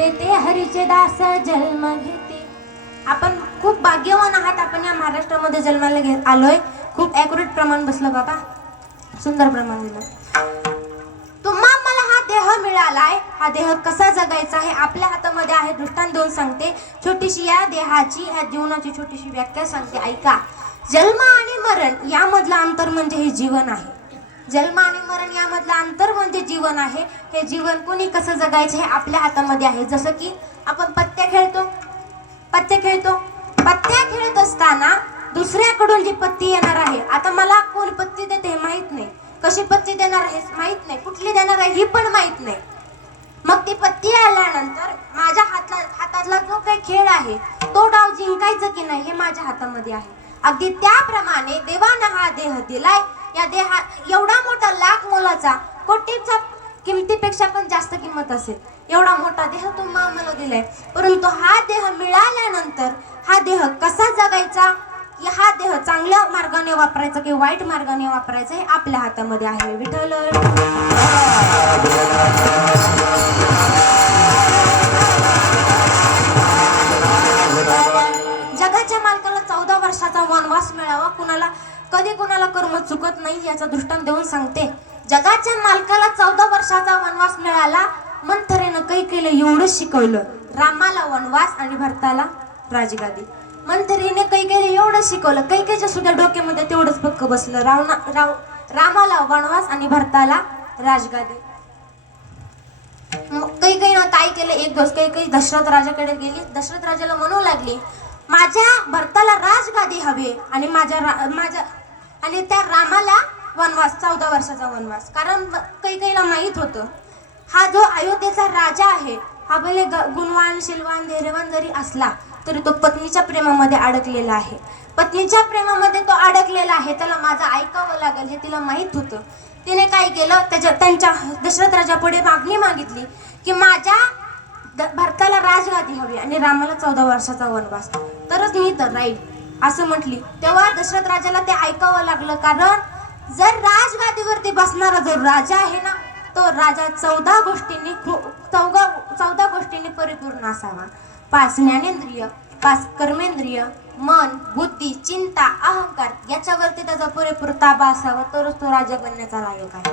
देते हरीचे दास जन्म घेते. आपण खूप भाग्यवान आहात, आपण या महाराष्ट्रामध्ये जन्माला आलोय. खूप ॲक्युरेट प्रमाण बसलं बाबा, सुंदर प्रमाण दिलं. तुम्हा मला हा देह मिळालाय, हा देह कसा जगायचा हे आपल्या हातामध्ये आहे. दृष्टांत देऊन सांगते, छोटीशी या देहाची, या जीवनाची छोटीशी व्याख्या सांगते, ऐका. जन्म आणि मरण यामधलं अंतर म्हणजे हे जीवन आहे. जन्म आणि मरण यामधलं अंतर म्हणजे जीवन आहे. हे जीवन कोणी कसं जगायचं हे आपल्या हातामध्ये आहे. जसं की आपण पत्ते खेळतो, पत्ते खेळत असताना दुसऱ्याकडून जी पत्ती येणार आहे, आता मला कोण पत्ती देते हे माहित नाही, कशी पत्ती देणार आहे माहित नाही, कुठली देणार आहे ही पण माहित नाही. मग ती पत्ती आल्यानंतर माझ्या हातातला जो काही खेळ आहे तो डाव जिंकायचं की नाही हे माझ्या हातामध्ये आहे. अगदी त्याप्रमाणे देवानं हा देह दिलाय. या देहा एवढा मोठा लाख मोलाचा, कोटीचा किमतीपेक्षा पण जास्त किंमत असेल एवढा मोठा देह तुम्हाला मला दिलाय. परंतु हा देह मिळाल्यानंतर हा देह कसा जगायचा, हा देह चांगल्या मार्गाने वापरायचा की वाईट मार्गाने वापरायचा हे आपल्या हातामध्ये आहे. विठ्ठल जगाच्या मालकाला 14 वर्षाचा वनवास मिळावा. कधी कुणाला कर्म चुकत नाही याचा दृष्टांत देऊन सांगते. जगाच्या मालकाला 14 वर्षाचा वनवास मिळाला. मंथरेनं कैकेयीला एवढं शिकवलं, रामाला वनवास आणि भरताला राजगादी. मंथरेने कैकेयीला एवढं शिकवलं, कैकेयीच्या सुद्धा डोक्यामध्ये तेवढंच पक्क बसलं, रामाला वनवास आणि भरताला राजगादी. कैकेयीनं काय केलं, एक दिवस कैकेयी दशरथ राजाकडे गेली. दशरथ राजाला म्हणू लागली, माझ्या भरताला राजगादी हवी आणि आणि त्या रामाला वनवास, 14 वर्षाचा वनवास. कारण कैकेयीला माहित होतं हा जो अयोध्येचा राजा आहे हा भले गुणवान, शीलवान, धैर्यवान जरी असला तरी तो पत्नीच्या प्रेमामध्ये अडकलेला आहे. पत्नीच्या प्रेमामध्ये तो अडकलेला आहे, त्याला माझं ऐकावं लागेल हे तिला माहित होतं. तिने काय केलं, त्यांच्या दशरथ राजापुढे मागणी मागितली की माझ्या भरताला राजगादी हवी आणि रामाला 14 वर्षाचा वनवास, तरच मी तर राहील असं म्हटली. तेव्हा दशरथ राजाला ते ऐकावं लागलं. कारण जर राजगादीवरती बसणारा जो राजा आहे ना, तो राजा 14 गोष्टींनी परिपूर्ण असावा. 5 ज्ञानेंद्रिय, 5 कर्मेंद्रिय, मन, बुद्धी, चिंता, अहंकार याच्यावरती त्याचा पुरेपूर ताबा असावा, तरच तो राजा बनण्याचा लायक आहे.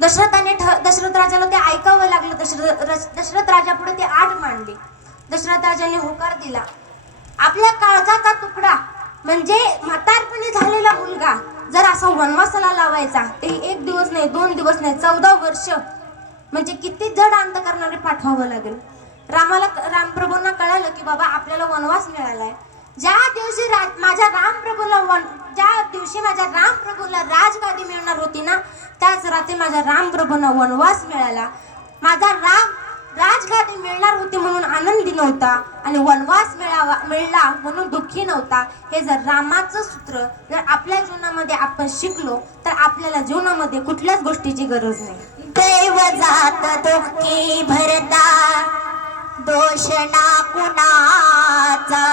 दशरथ राजाला ते ऐकावं लागलं. दशरथ राजापुढे ते आठ मांडली. दशरथ राजाने होकार दिला, आपल्या काळजाचा तुकडा म्हणजे म्हातारपणी झालेला मुलगा जर असा वनवासाला लावायचा, ते 1 दिवस नाही, 2 दिवस नाही, 14 वर्ष म्हणजे किती जड अंतकरणाने पाठवावं लागेल. रामप्रभूंना कळालं की बाबा आपल्याला वनवास मिळालाय. ज्या दिवशी माझ्या रामप्रभूला राजगादी मिळणार होती ना, त्याच रात्री माझ्या रामप्रभूंना वनवास मिळाला. माझा राम राजगादी मिळणार होती म्हणून आनंदी नव्हता आणि वनवास मिळला म्हणून दुःखी नव्हता. हे जर रामाचं सूत्र जर आपल्या जीवनामध्ये आपण शिकलो तर आपल्याला जीवनामध्ये कुठल्याच गोष्टीची गरज नाही. देव जात दुःखी भरता, दोष ना कुणाचा,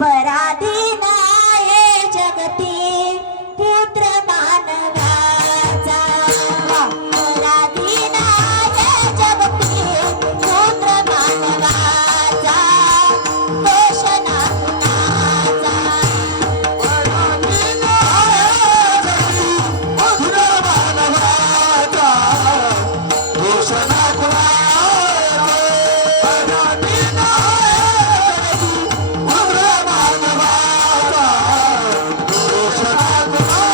पराधीन आहे जगती पुत्र मानवाचा. पराधीन आहे जगती पुत्र मानवाचा, दोष ना कुणाचा. पराधीन आहे जगती पुत्र मानवाचा, दोष ना कुणाचा. पराधीन आहे जगती पुत्र मानवाचा, दोष ना कुणाचा.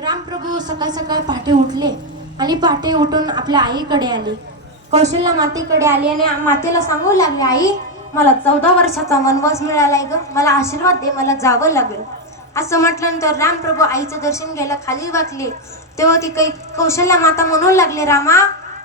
रामप्रभू सकाळ सकाळ पहाटे उठले आणि पहाटे उठून आपल्या आईकडे आले, कौशल्या मातेकडे आले आणि मातेला सांगू लागले, आई मला 14 वर्षाचा वनवास मिळालाय ग, मला आशीर्वाद दे, मला जावं लागेल. असं म्हटल्यानंतर रामप्रभू आईचं दर्शन घ्यायला खाली वाकले. तेव्हा ती काही कौशल्या माता म्हणू लागले, रामा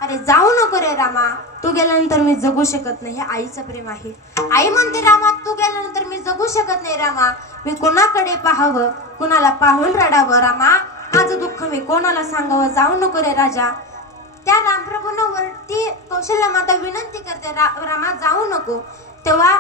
अरे जाऊ नको रे रामा, तू गेल्यानंतर मी जगू शकत नाही. हे आईचं प्रेम आहे. आई म्हणते, रामा तू गेल्यानंतर मी जगू शकत नाही रामा, मी कोणाकडे पाहावं, कुणाला पाहून रडावं रामा, माझं दुःख मी कोणाला सांगावं, जाऊ नको रे राजा. त्या रामप्रभूंना वरती कौशल्या माता विनंती करते, रामा जाऊ नको. तेव्हा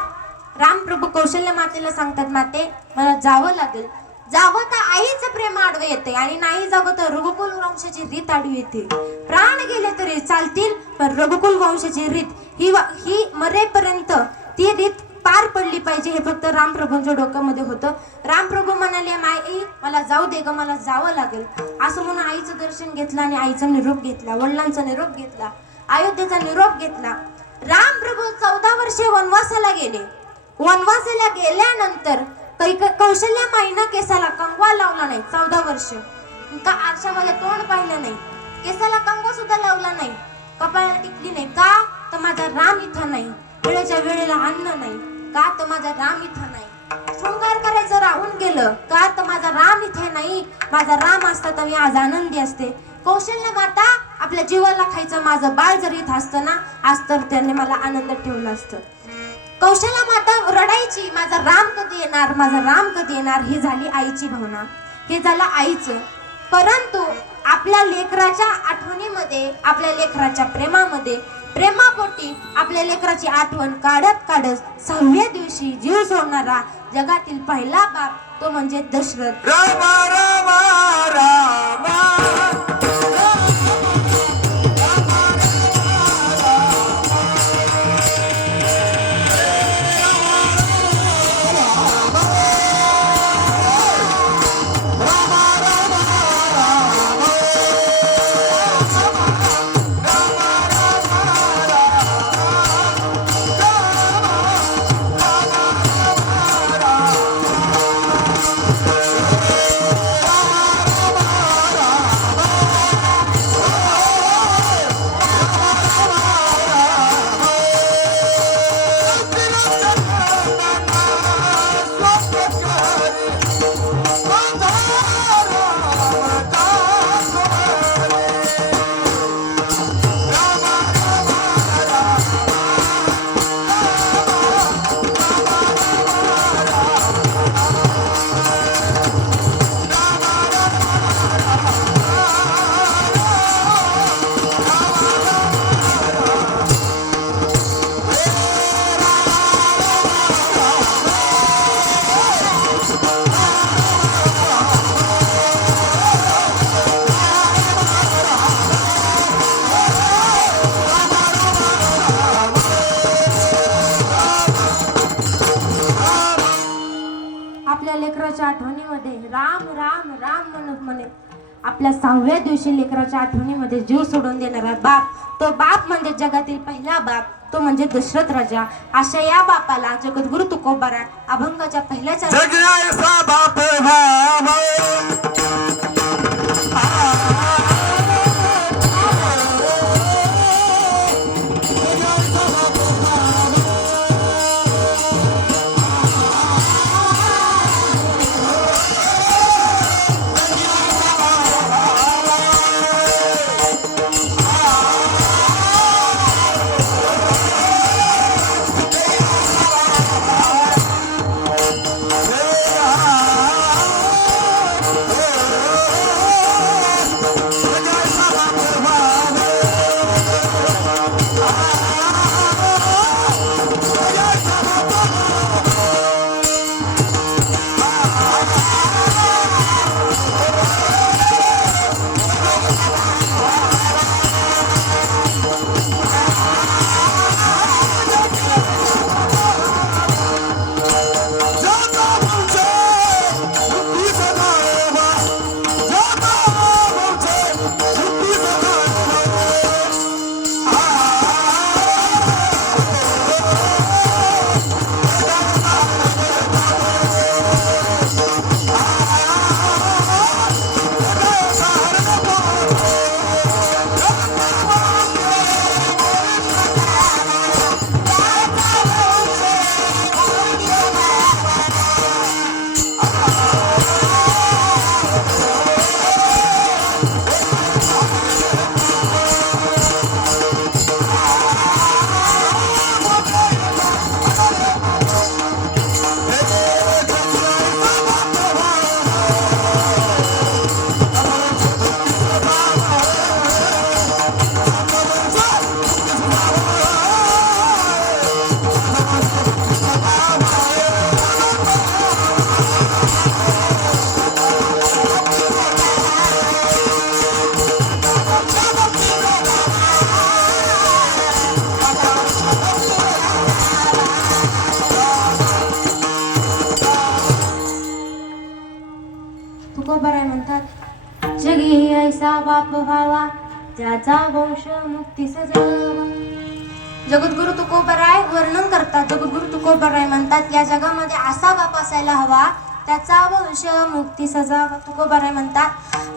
रामप्रभू कौशल्या मातेला सांगतात, माते मला जावं लागेल, जावं तर आईचं प्रेम आडवे येते आणि नाही जावं तर रघुकुल वंशाची रीत आडवी येते. प्राण गेले तरी चालतील पण रघुकुल वंशाची रीत ही मरेपर्यंत ती रीत पार पडली पाहिजे हे फक्त रामप्रभूंच्या डोक्यामध्ये होतं. रामप्रभू म्हणाले माई मला जाऊ दे ग, मला जावं लागेल असं म्हणून आईचं दर्शन घेतलं आणि आईचा निरोप घेतला, वडिलांचा निरोप घेतला, अयोध्येचा निरोप घेतला. रामप्रभू 14 वर्षे वनवासाला गेले. वनवासाला गेल्यानंतर कौशल्या माईनं केसाला कंगवा लावला नाही 14 वर्ष. का आरशामध्ये तोंड पाहिलं नाही, केसाला कंगवा सुद्धा लावला नाही, कपाळाला टिकली नाही. का तर माझा राम इथं नाही, वेळेच्या वेळेला अन्न नाही. का तर माझा राम इथं नाही. शृंगार करायचं राहून गेलं. का तर माझा राम इथे नाही. माझा राम असता तर मी आज आनंदी असते. कौशल्य माता आपल्या जीवाला खायचं माझं बाळ जर इथं असतं ना आज तर त्याने मला आनंद ठेवलं असतं. कौशल्या माता रडायची माझा राम कधी येणार, माझा राम कधी येणार. ही झाली आईची भावना, हे झालं आईचं. परंतु आपल्या लेकराच्या आठवणीमध्ये, आपल्या लेकराच्या प्रेमापोटी आपल्या लेकराची आठवण काढत 6व्या दिवशी जीव सोडणारा जगातील पहिला बाप तो म्हणजे दशरथ. राम राम राम आपल्या लेकराच्या आठवणीमध्ये राम राम राम म्हणत म्हणत आपल्या 6व्या दिवशी लेकराच्या आठवणीमध्ये जीव सोडून देणारा बाप, तो बाप म्हणजे जगातील पहिला बाप, तो म्हणजे दशरथ राजा. अशा या बापाला जगद्गुरु तुकोबाराय अभंगाच्या पहिल्याच्या जगण्याचा बाप व्हावा. बाप व्हावा, त्याचा वंश मुक्तीस जावा. जगद्गुरु तुकोबराय वर्णन करतात. जगद्गुरु तुकोबराय म्हणतात, या जगामध्ये असा बाप असायला हवा, त्याचा वंश मुक्तीस जावा. तुकोबराय म्हणतात,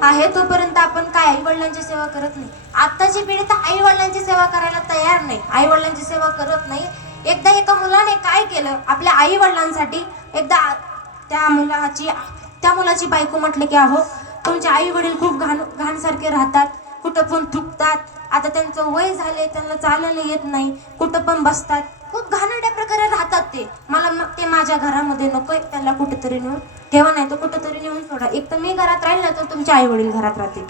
आहे तोपर्यंत आपण काय आई वडिलांची सेवा करत नाही. आत्ताची पिढी तर आई वडिलांची सेवा करायला तयार नाही, आई वडिलांची सेवा करत नाही. एकदा एका मुलाने काय केलं आपल्या आई वडिलांसाठी, एकदा त्या मुलाची बायको म्हटलं की, अहो तुमचे आई वडील खूप घाणसारखे राहतात, कुठं पण थुकतात, आता त्यांचं वय झाले, त्यांना चालायला येत नाही, कुठं पण बसतात, खूप घाणेरड्या प्रकारे राहतात ते माझ्या घरामध्ये नकोय, त्यांना कुठेतरी नेऊन ठेवा, नाही तर कुठेतरी नेऊन सोडा. एक तर मी घरात राहील, नाही तर तुमचे आई वडील घरात राहतील.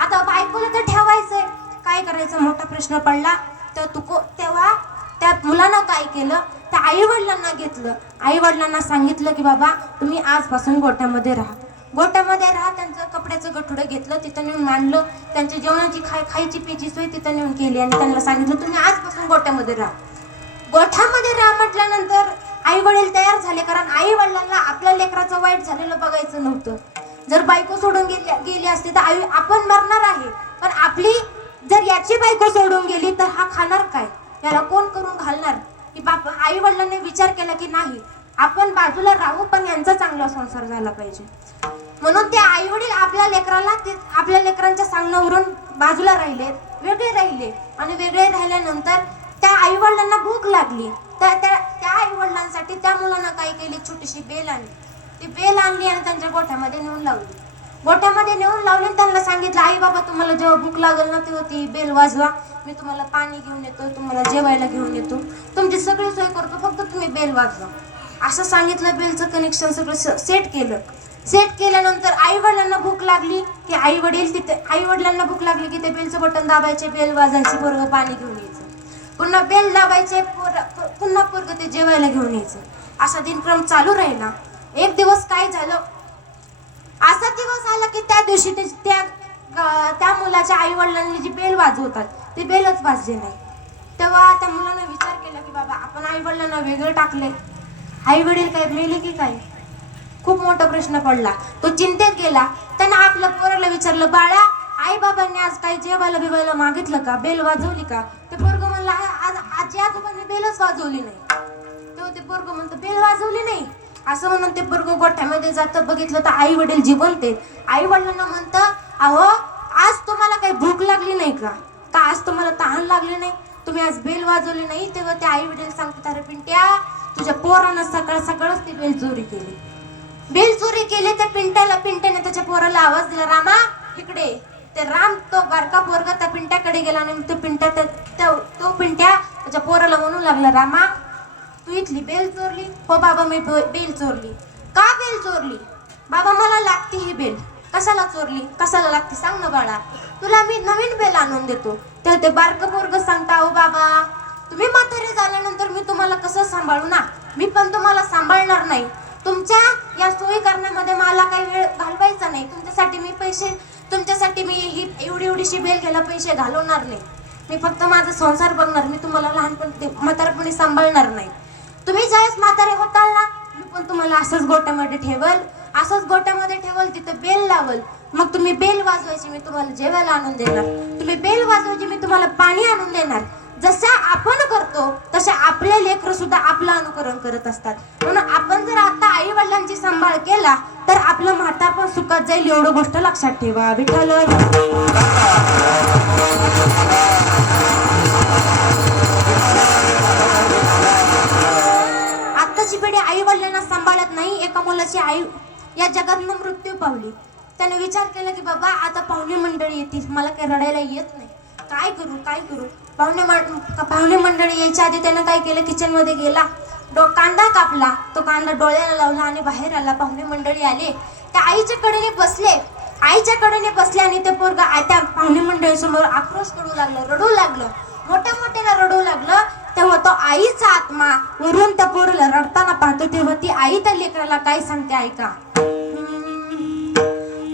आता बायकोला तर ठेवायचंय, काय करायचं मोठा प्रश्न पडला. तेव्हा त्या मुलानं काय केलं, त्या आई वडिलांना घेतलं, आई वडिलांना सांगितलं की बाबा तुम्ही आजपासून गोठ्यामध्ये राहा, गोठ्यामध्ये राहा. त्यांचं कपड्याचं गठुडं घेतलं, तिथं नेऊन मांडलं, त्यांच्या जेवणाची खायची पियची सोय तिथं नेऊन केली आणि त्यांना सांगितलं तुम्ही आजपासून गोठ्यामध्ये राहा. गोठ्यामध्ये राहा म्हटल्यानंतर आई वडील तयार झाले, कारण आई वडिलांना आपल्या लेकराचं वाईट झालेलं बघायचं नव्हतं. जर बायको सोडून गेली असती तर आपण मरणार आहे, पण आपली जर याची बायको सोडून गेली तर हा खाणार काय, याला कोण करून घालणार. की बाप आई वडिलांनी विचार केला की नाही, आपण बाजूला राहू, पण यांचा चांगला संसार झाला पाहिजे. म्हणून ते आई वडील आपल्या लेकरांच्या सांगण्यावरून बाजूला राहिले, वेगळे राहिले. आणि वेगळे राहिल्यानंतर त्या आई वडिलांना भूक लागली, त्या आई वडिलांसाठी त्या मुलांना काय केली, छोटीशी बेल आणली. ती बेल आणली आणि त्यांच्या गोठ्यामध्ये नेऊन लावली. गोठ्यामध्ये नेऊन लावली, त्यांना सांगितलं आई बाबा तुम्हाला जेव्हा भूक लागेल ना तेव्हा ती बेल वाजवा, मी तुम्हाला पाणी घेऊन येतो, तुम्हाला जेवायला घेऊन येतो, तुमची सगळी सोय करतो, फक्त तुम्ही बेल वाजवा. असं सांगितलं. बेलचं कनेक्शन सगळं सेट केलं. सेट केल्यानंतर आई वडिलांना भूक लागली की आई वडिलांना भूक लागली की ते बेलचं बटन दाबायचे, बेल वाजायची, पोरगं पाणी घेऊन यायचं, पुन्हा बेल दाबायचे, पुन्हा पोरगं ते जेवायला घेऊन यायचं. असा दिनक्रम चालू राहिला. एक दिवस काय झालं, असा दिवस आला की त्या दिवशी त्या मुलाच्या आई वडिलांनी जी बेल वाजवतात ते बेलच वाजले नाही. तेव्हा त्या मुलानं विचार केला की बाबा आपण आई वडिलांना वेगळं टाकले, आई वडील काय मेले की काय, खूप मोठा प्रश्न पडला. तो चिंतेत गेला. त्यानं आपल्या पोराला विचारलं, बाळा आई बाबांनी आज काही जेवायला बिवायला मागितलं का, बेल वाजवली का. ते पोरगं म्हणलं आज आजी आजोबांनी बेलच वाजवली नाही. तेव्हा ते पोरगं म्हणतं बेल वाजवली नाही. असं म्हणून ते पोरगं गोठ्यामध्ये जातं, बघितलं तर आई वडील जिवंत आहेत. आई वडिलांना म्हणतं, अहो आज तुम्हाला काही भूक लागली नाही का, आज तुम्हाला तहान लागली नाही, तुम्ही आज बेल वाजवली नाही. तेव्हा ते आई वडील सांगतात, अरे पिंट्या तुझ्या पोरानं सकाळच ती बेल चोरी केली. बेल चोरी केली. त्या पिंट्याने त्याच्या पोराला आवाज दिला, रामा इकडे. ते राम तो बारका पोरगा त्या पिंट्याकडे गेला आणि तो पिंट्या त्याच्या पोराला म्हणू लागला, रामा तू इथली बेल चोरली. हो बाबा मी बेल चोरली. का बेल चोरली बाबा, मला लागती ही बेल. कशाला चोरली, कशाला लागते सांग ना बाळा, तुला मी नवीन बेल आणून देतो. तेव्हा ते बारकं पोरगं सांगता, ओ बाबा तुम्ही म्हातारे झाल्यानंतर मी तुम्हाला कसं सांभाळू ना, मी पण तुम्हाला सांभाळणार नाही. तुमच्या या सोयी करण्यामध्ये मला काही वेळ घालवायचा नाही. तुमच्यासाठी मी ही एवढीशी बेल घ्यायला पैसे घालवणार नाही. मी फक्त माझा संसार बघणार, मी तुम्हाला लहानपणी म्हातारपणी सांभाळणार नाही. तुम्ही ज्यावेळेस म्हातारे होताल ना, मी पण तुम्हाला असंच गोट्यामध्ये ठेवल, तिथं बेल लावल. मग तुम्ही बेल वाजवायची, मी तुम्हाला जेवायला आणून देणार. तुम्ही बेल वाजवायची, मी तुम्हाला पाणी आणून देणार. जसं आपण करतो तसे आपले लेकरं सुद्धा आपलं अनुकरण करत असतात. म्हणून आपण जर आता आई वडिलांची सांभाळ केला तर आपलं म्हातारपण सुखात जाईल, एवढं गोष्ट लक्षात ठेवा. विठ्ठल. आत्ताची पिढी आई वडिलांना सांभाळत नाही. एका मुलाची आई या जगातनं मृत्यू पावली. त्याने विचार केला की बाबा आता पाहुणे मंडळी येतील, मला काही रडायला येत नाही, काय करू. पाहुणे मंडळी यायच्या आधी त्यानं काय केलं, किचन मध्ये गेला, कांदा कापला, तो कांदा डोळ्याला लावला आणि बाहेर आला. पाहुणे मंडळी आले, त्या आईच्या कडेने बसले आणि ते पोरगा त्या पाहुणे मंडळी समोर आक्रोश रडू लागलं, मोठ्याला रडू लागलं. तेव्हा तो आईचा आत्मा वरून त्या पोराला रडताना पाहतो. तेव्हा ती आई त्या लेकराला काय सांगते ऐका,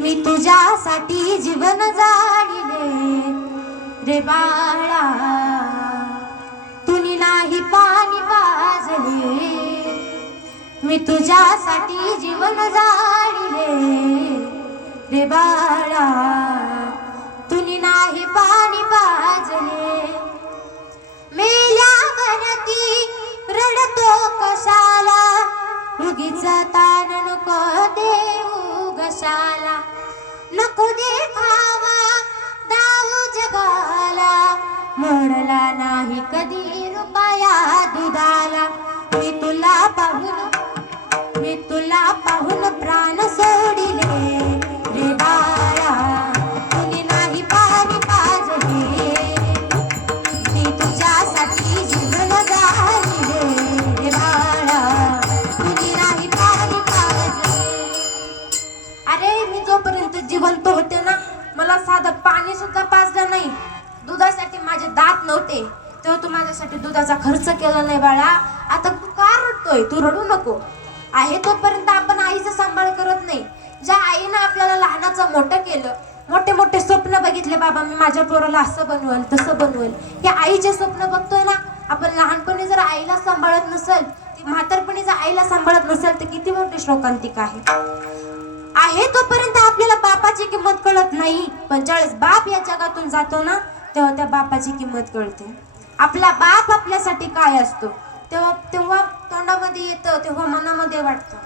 मी तुझ्यासाठी जीवन जाळीले रे बाळा, तुनी नाही पाणी पाजले, मी तुझ्यासाठी जीवन जाळीले रे बाळा, तुनी नाही पाणी पाजले मेल्यावरती रडतो कशाला उगीच ताण नको देऊ घशाला नको देखावा दाऊ जगाला मोडला नाही कधी रुपया दुधाला मी तुला पाहून प्राण सोडिले रे बाळा तुनी नाही पाणी पाजले मी तुझ्यासाठी जीवन जाळले रे बाळा तुनी नाही पाणी पाजले अरे मी जोपर्यंत जिवंत होते ना मला साधं पाणी सुद्धा पाजलं नाही दुधासाठी माझे दात नव्हते तेव्हा तू माझ्यासाठी दुधाचा खर्च केला नाही बाळा आता तू का रडतोय तू रडू नको आहे तोपर्यंत आपण आईचा सांभाळ करत नाही ज्या आईनं आपल्याला लहानाचं मोठं केलं मोठे मोठे स्वप्न बघितले बाबा मी माझ्या पोराला असं बनवल तसं बनवल हे आईचे स्वप्न बघतोय ना आपण लहानपणी जर आईला सांभाळत नसेल ती म्हातारपणी जर आईला सांभाळत नसेल तर किती मोठी शोकांतिक आहे तोपर्यंत आपल्याला बापाची किंमत कळत नाही पण ज्यावेळेस बाप या जगातून जातो ना तेव्हा त्या बापाची किंमत कळते आपला बाप आपल्यासाठी काय असतो तेव्हा तेव्हा तोंडामध्ये येतं तेव्हा मनामध्ये वाटतं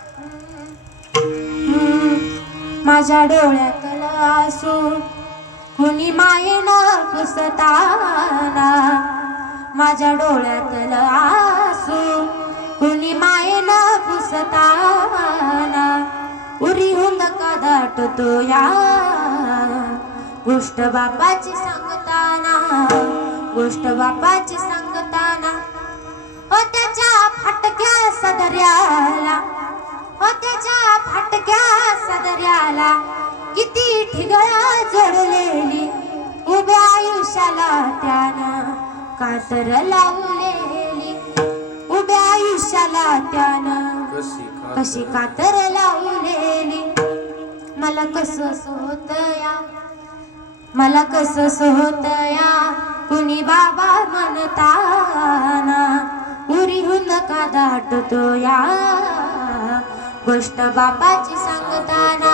माझ्या डोळ्यातल आसू कुणी मायेनं पुसताना माझ्या डोळ्यातल आसू कुणी मायेनं पुसताना उरी हुंदका दाटतो या गोष्ट बापाची सांगताना हो त्याच्या फाटक्या सदर्याला किती ठिगळा जोडलेली उभ्या आयुष्याला त्यानं कातर लावलेली उभ्या आयुष्याला त्यानं कशी कातर लावलेली मला कसं होतया कुणी बाबा म्हणताना उरी हुंदका दाटतो या गोष्ट बापाची सांगताना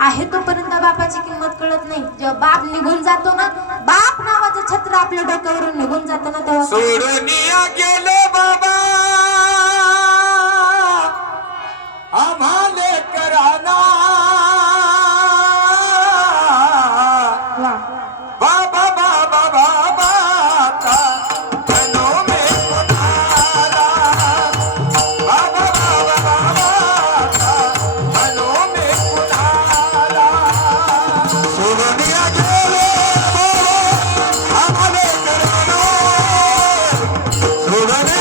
आहे तोपर्यंत बापाची किंमत कळत नाही जेव्हा बाप निघून जातो ना बाप नावाचं छत्र आपल्या डोक्यावरून निघून जातो ना तेव्हा सोडून गेले बाबा आम्हाले कराना वा बाबा बाबा बाबा तनो में पुनारा बाबा बाबा बाबा तनो में पुनारा सोडून गेले बाबा आम्हाले कराना सोडून गेले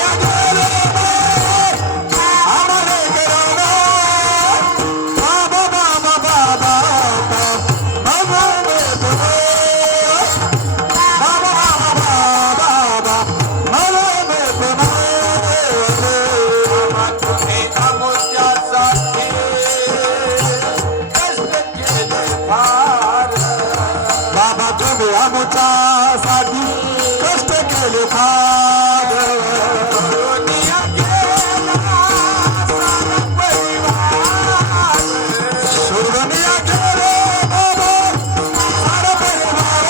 साठी कष्ट केले फार दुनिया गेला सारा परिवार दुनिया गेले बाबा सारा परिवार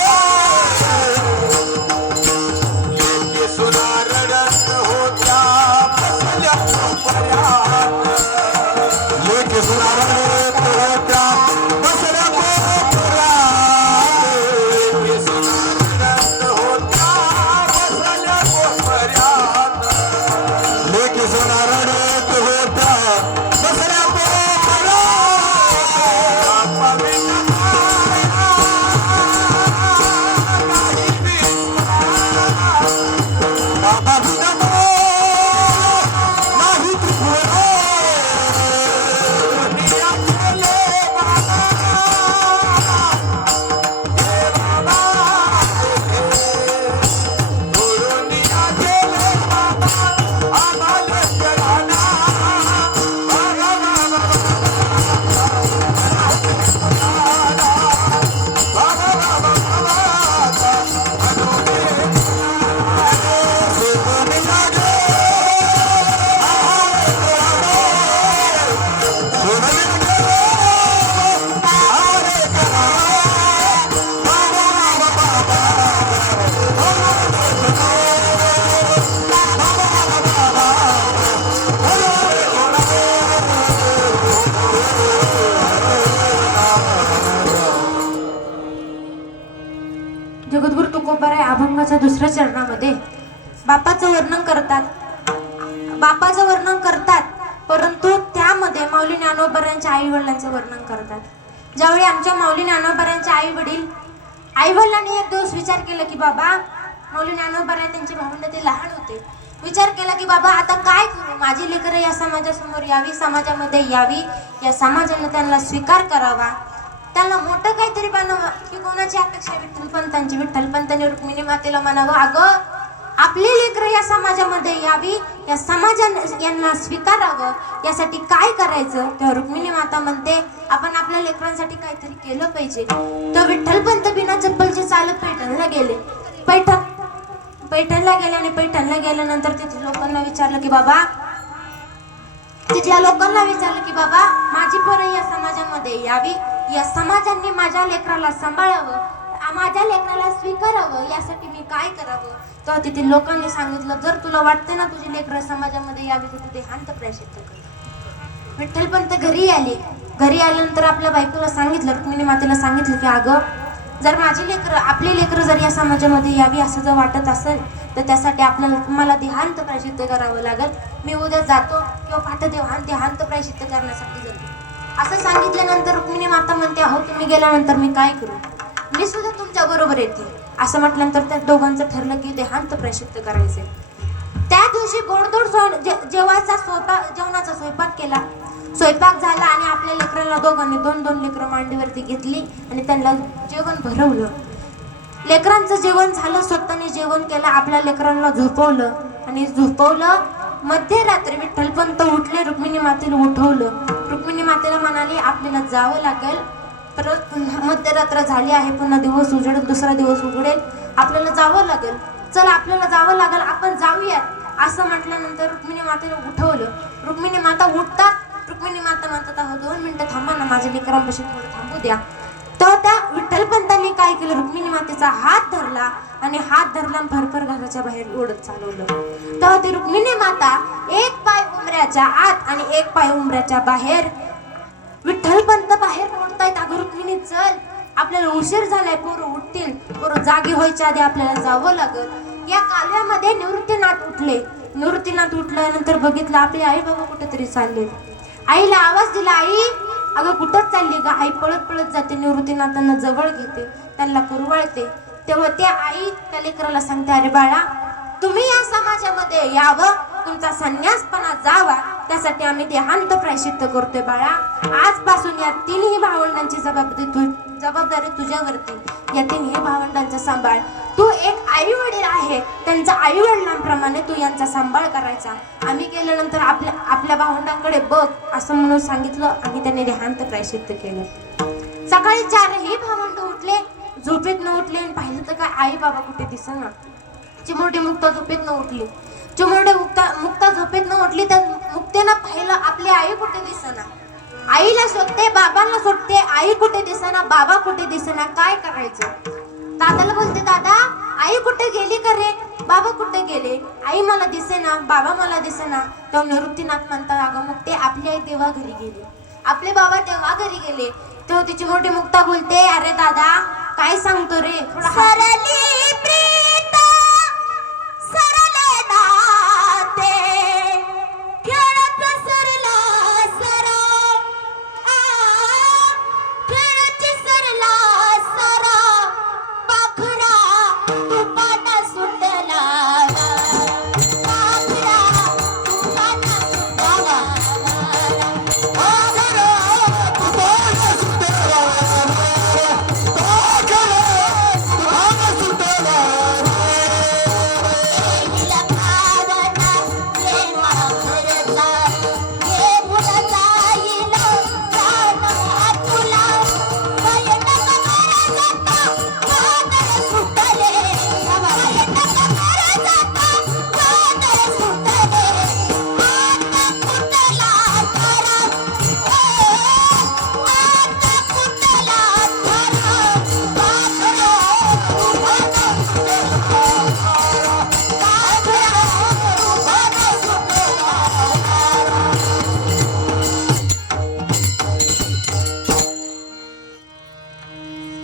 लेके सुनारडत होत्या बसल्या कोपऱ्यात लेके सुनारडत होत्या बसल्या कोपऱ्यात लेके सुनारडत ज्ञानेश्वरांच्या दुसऱ्या चरणामध्ये बापाचं वर्णन करतात, परंतु त्यामध्ये माऊली ज्ञानोबरांच्या आई वडिलांचं वर्णन करतात. ज्यावेळी आमच्या माऊली ज्ञानोबरांच्या आई वडिलांनी एक दिवस विचार केला की बाबा, माऊली ज्ञानोबरा त्यांचे भावंड ते लहान होते, विचार केला की बाबा आता काय करू, माझी लेकरं या समाजासमोर यावी, समाजामध्ये यावी, या समाजाने त्यांना स्वीकार करावा, त्यांना मोठं काहीतरी बनावं. की कोणाची अपेक्षा? विठ्ठलपंतांनी रुक्मिणी मातेला म्हणावं, अगं आपली लेकरं या समाजामध्ये यावी, या समाजाने यांना स्वीकारावं, यासाठी काय करायचं? तेव्हा रुक्मिणी माता म्हणते, आपण आपल्या लेकरांसाठी काहीतरी केलं पाहिजे. तर विठ्ठलपंत बिना चप्पलचे चालत पैठणला गेले. पैठणला गेले आणि पैठणला गेल्यानंतर तिथे लोकांना विचारलं की बाबा, माझी पोरं या समाजामध्ये यावी, या समाजांनी माझ्या लेकराला सांभाळावं, माझ्या लेकराला स्वीकारावं, यासाठी मी काय करावं? तर तिथे लोकांनी सांगितलं, जर तुला वाटते ना तुझी लेकरं समाजामध्ये यावी तर तिथे देहांत प्रायश्चित्त कर. विठ्ठलपंत घरी आल्यानंतर आपल्या बायकोला सांगितलं, रुक्मिणी मातेला सांगितलं की अगं, जर आपली लेकरं जर या समाजामध्ये यावी असं जर वाटत असेल तर त्यासाठी मला देहांत प्रायश्चित्त करावं लागेल. मी उद्या जातो किंवा पाठ देहांत प्रायश्चित्त करण्यासाठी जातो. असं सांगितल्यानंतर रुक्मिणी माता म्हणते, अहो तुम्ही गेल्यानंतर मी काय करू, मी सुद्धा तुमच्या बरोबर येते. असं म्हटल्यानंतर त्या दोघांचं ठरलं की देहांत प्रायश्चित्त करायचे. त्या दिवशी गोडधोड जेवणाचा स्वयंपाक केला. स्वयंपाक झाला आणि आपल्या लेकरांना दोघांनी दोन लेकरं मांडीवरती घेतली आणि त्यांना जेवण भरवलं. लेकरांचं जेवण झालं, स्वतःने जेवण केलं, आपल्या लेकरांना झोपवलं. मध्यरात्री विठ्ठलपंत उठले, रुक्मिणी मातेला उठवलं. रुक्मिणी मातेला म्हणाले, आपल्याला जावं लागेल, परत मध्यरात्र झाली आहे, पुन्हा दिवस उजेडेल, दुसरा दिवस उघडेल, आपल्याला जावं लागेल, चल आपल्याला जावं लागेल, आपण जाऊयात. असं म्हटल्यानंतर रुक्मिणी मातेला उठवलं. रुक्मिणी माता उठतात. रुक्मिणी माता म्हणतात, अहो 2 मिनिटं थांबा ना, माझ्या लेकरांपाशी थोडं थांबू द्या. तर त्या विठ्ठलपंतांनी काय केलं, रुक्मिणी मातेचा हात धरला आणि भरभर घराच्या बाहेर ओढत चालवलं. तेव्हा ती रुक्मिणी माता एक पाय उंबऱ्याच्या आत आणि एक पाय उंबऱ्याच्या बाहेर. विठ्ठलपंत बाहेर ओढतायत, अगं रुक्मिणी चल, आपल्याला उशीर झालाय, पोरं उठतील, पोरं जागे व्हायच्या आधी आपल्याला जावं लागल. या कालव्यामध्ये निवृत्तीनाथ उठल्यानंतर बघितलं आपली आई बाबा कुठेतरी चालले. आईला आवाज दिला, आई अगं कुठंच चालली ग? आई पळत जाते, निवृत्तीनाथांना जवळ घेते, त्यांना कुरवाळते. तेव्हा त्या आई त्या लेकराला सांगते, अरे बाळा, तुम्ही या समाजामध्ये यावं, तुमचा संन्यासपणा जावा, त्यासाठी आम्ही देहांत प्रायश्चित्त करतोय बाळा. आजपासून या 3ही भावंडांची जबाबदारी तुझ्यावरती. या 3ही भावंडांचा सांभाळ, तू एक आई वडील आहे, त्यांच्या आई वडिलांप्रमाणे तू यांचा सांभाळ करायचा. आम्ही गेल्यानंतर आपल्या भावंडांकडे बघ असं म्हणून सांगितलं आणि त्यांनी देहांत प्रायश्चित्त केलं. सकाळी 4ही भावंड उठले, झोपेत न उठले आणि पाहिलं तर काय आई बाबा कुठे दिसेना. चिमुरडी मुक्ता झोपेत न उठली. चिमुरडी मुक्ता झोपेत न उठली तर मुक्तेनं पाहिलं आपली आई कुठे दिसेना. आईला शोधते, बाबांना शोधते, आई कुठे दिसेना, बाबा कुठे दिसेना, काय करायचं? दादाला बोलते, दादा आई कुठे गेली का रे? बाबा कुठे गेले? आई मला दिसेना, बाबा मला दिसेना. तेव्हा निवृत्तीनाथ म्हणतात, अगं मग ते आपली आई तेव्हा घरी गेले, आपले बाबा तेव्हा घरी गेले. तेव्हा तिची मोठी मुक्ता बोलते, अरे दादा काय सांगतो रे, थोडा सरली प्रीत सरले नाते खेळत सरला सरा खेळत सरला सरा पाखरा तुपाना सुटला पाखरा तुपाना सुटला सुटे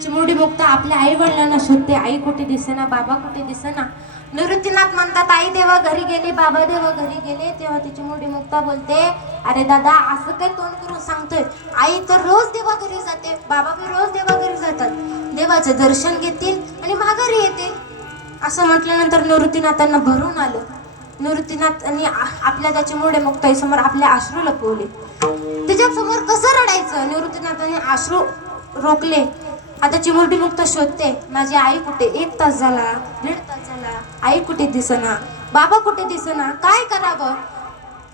चिमुरडी मुक्ता आपल्या आई वडिलांना शोधते. आई कुठे दिसेना, बाबा कुठे दिसेना. निवृत्तीनाथ म्हणतात आई देवा घरी गेले, बाबा देवा घरी गेले. तेव्हा ती चिमुरडी मुक्ता बोलते, अरे दादा असं काय तोंड करून सांगतोय? आई तर रोज देवा घरी जाते, बाबा बी रोज देवा घरी जातात, देवाचं दर्शन घेतील आणि माघारी येते. असं म्हटल्यानंतर निवृत्तीनाथांना भरून आलं. निवृत्तीनाथांनी आपल्या त्या चिमुरडी मुक्ताईसमोर आपले अश्रू लपवले. तिच्यासमोर कसं रडायचं? निवृत्तीनाथांनी अश्रू रोखले. आता चिमुरडी मुक्ता शोधते, माझी आई कुठे? 1 तास झाला, 1.5 तास झाला, आई कुठे दिसेना, बाबा कुठे दिसेना, काय करावं?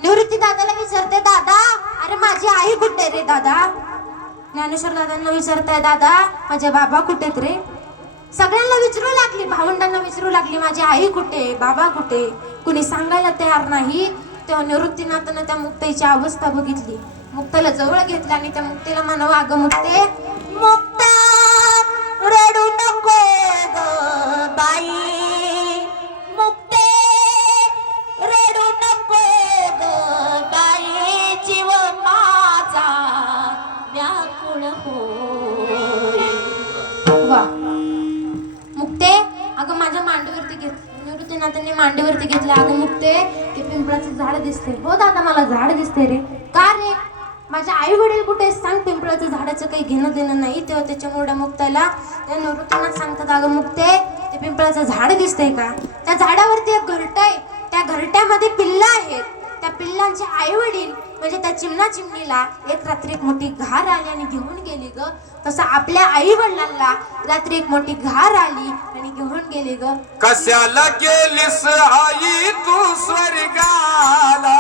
निवृत्ती दादाला विचारते, दादा अरे माझी आई कुठे रे दादा? ज्ञानेश्वर दादांना विचारताय, दादा माझे बाबा कुठेत रे? सगळ्यांना विचारू लागली, भावंडांना विचारू लागली, माझी आई कुठे, बाबा कुठे? कुणी सांगायला तयार नाही. तेव्हा निवृत्तीनाथानं त्या मुक्ताईची अवस्था बघितली. मुक्ताला जवळ घेतलं आणि त्या मुक्तीला म्हणावं, अगं मुक्ते, मुक्ता रडू नको ग बाई, मुक्ते रडू नको ग बाई, जीव माझा व्याकुळ होय. वा मुक्ते, अगं माझ्या मांडीवरती घेत. निवृत्तीनाथांनी मांडीवरती घेतलं. अगं मुक्ते, ते पिंपळाचं झाड दिसते. हो दादा मला झाड दिसते रे. का रे? माझ्या आई वडील कुठे? सांग. पिंपळाचं झाडाचं काही घेणं देणं नाही. तेव्हा त्याच्या मोठ्या मुक्ताला त्या निवृत्तीनाथ सांगतात, अगं मुक्ते ते पिंपळाचं झाड दिसतंय का? त्या झाडावरती एक घरटं आहे, त्या घरट्यामध्ये पिल्लं आहेत. त्या पिल्लांचे आई वडील म्हणजे त्या चिमणा चिमणीला एक रात्री एक मोठी घार आली आणि घेऊन गेली ग. तसं आपल्या आई वडिलांना रात्री एक मोठी घार आली आणि घेऊन गेली ग. कशाला गेलीस आई तू स्वर्गाला?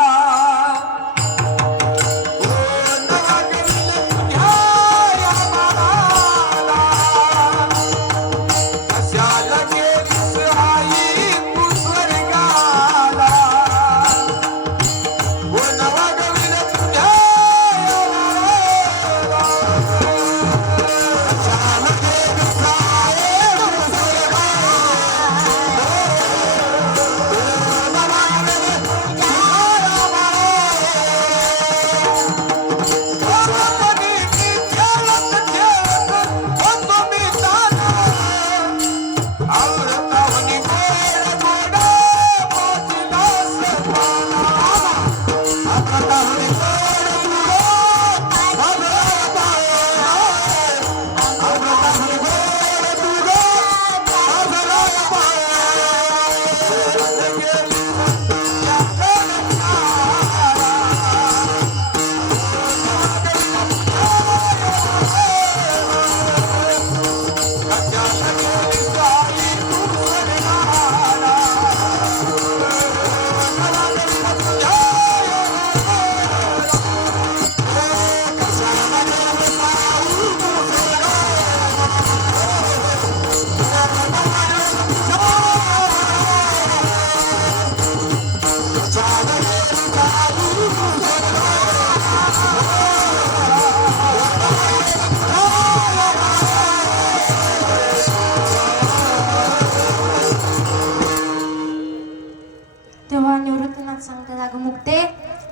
सांगतात, अगं मुक्ते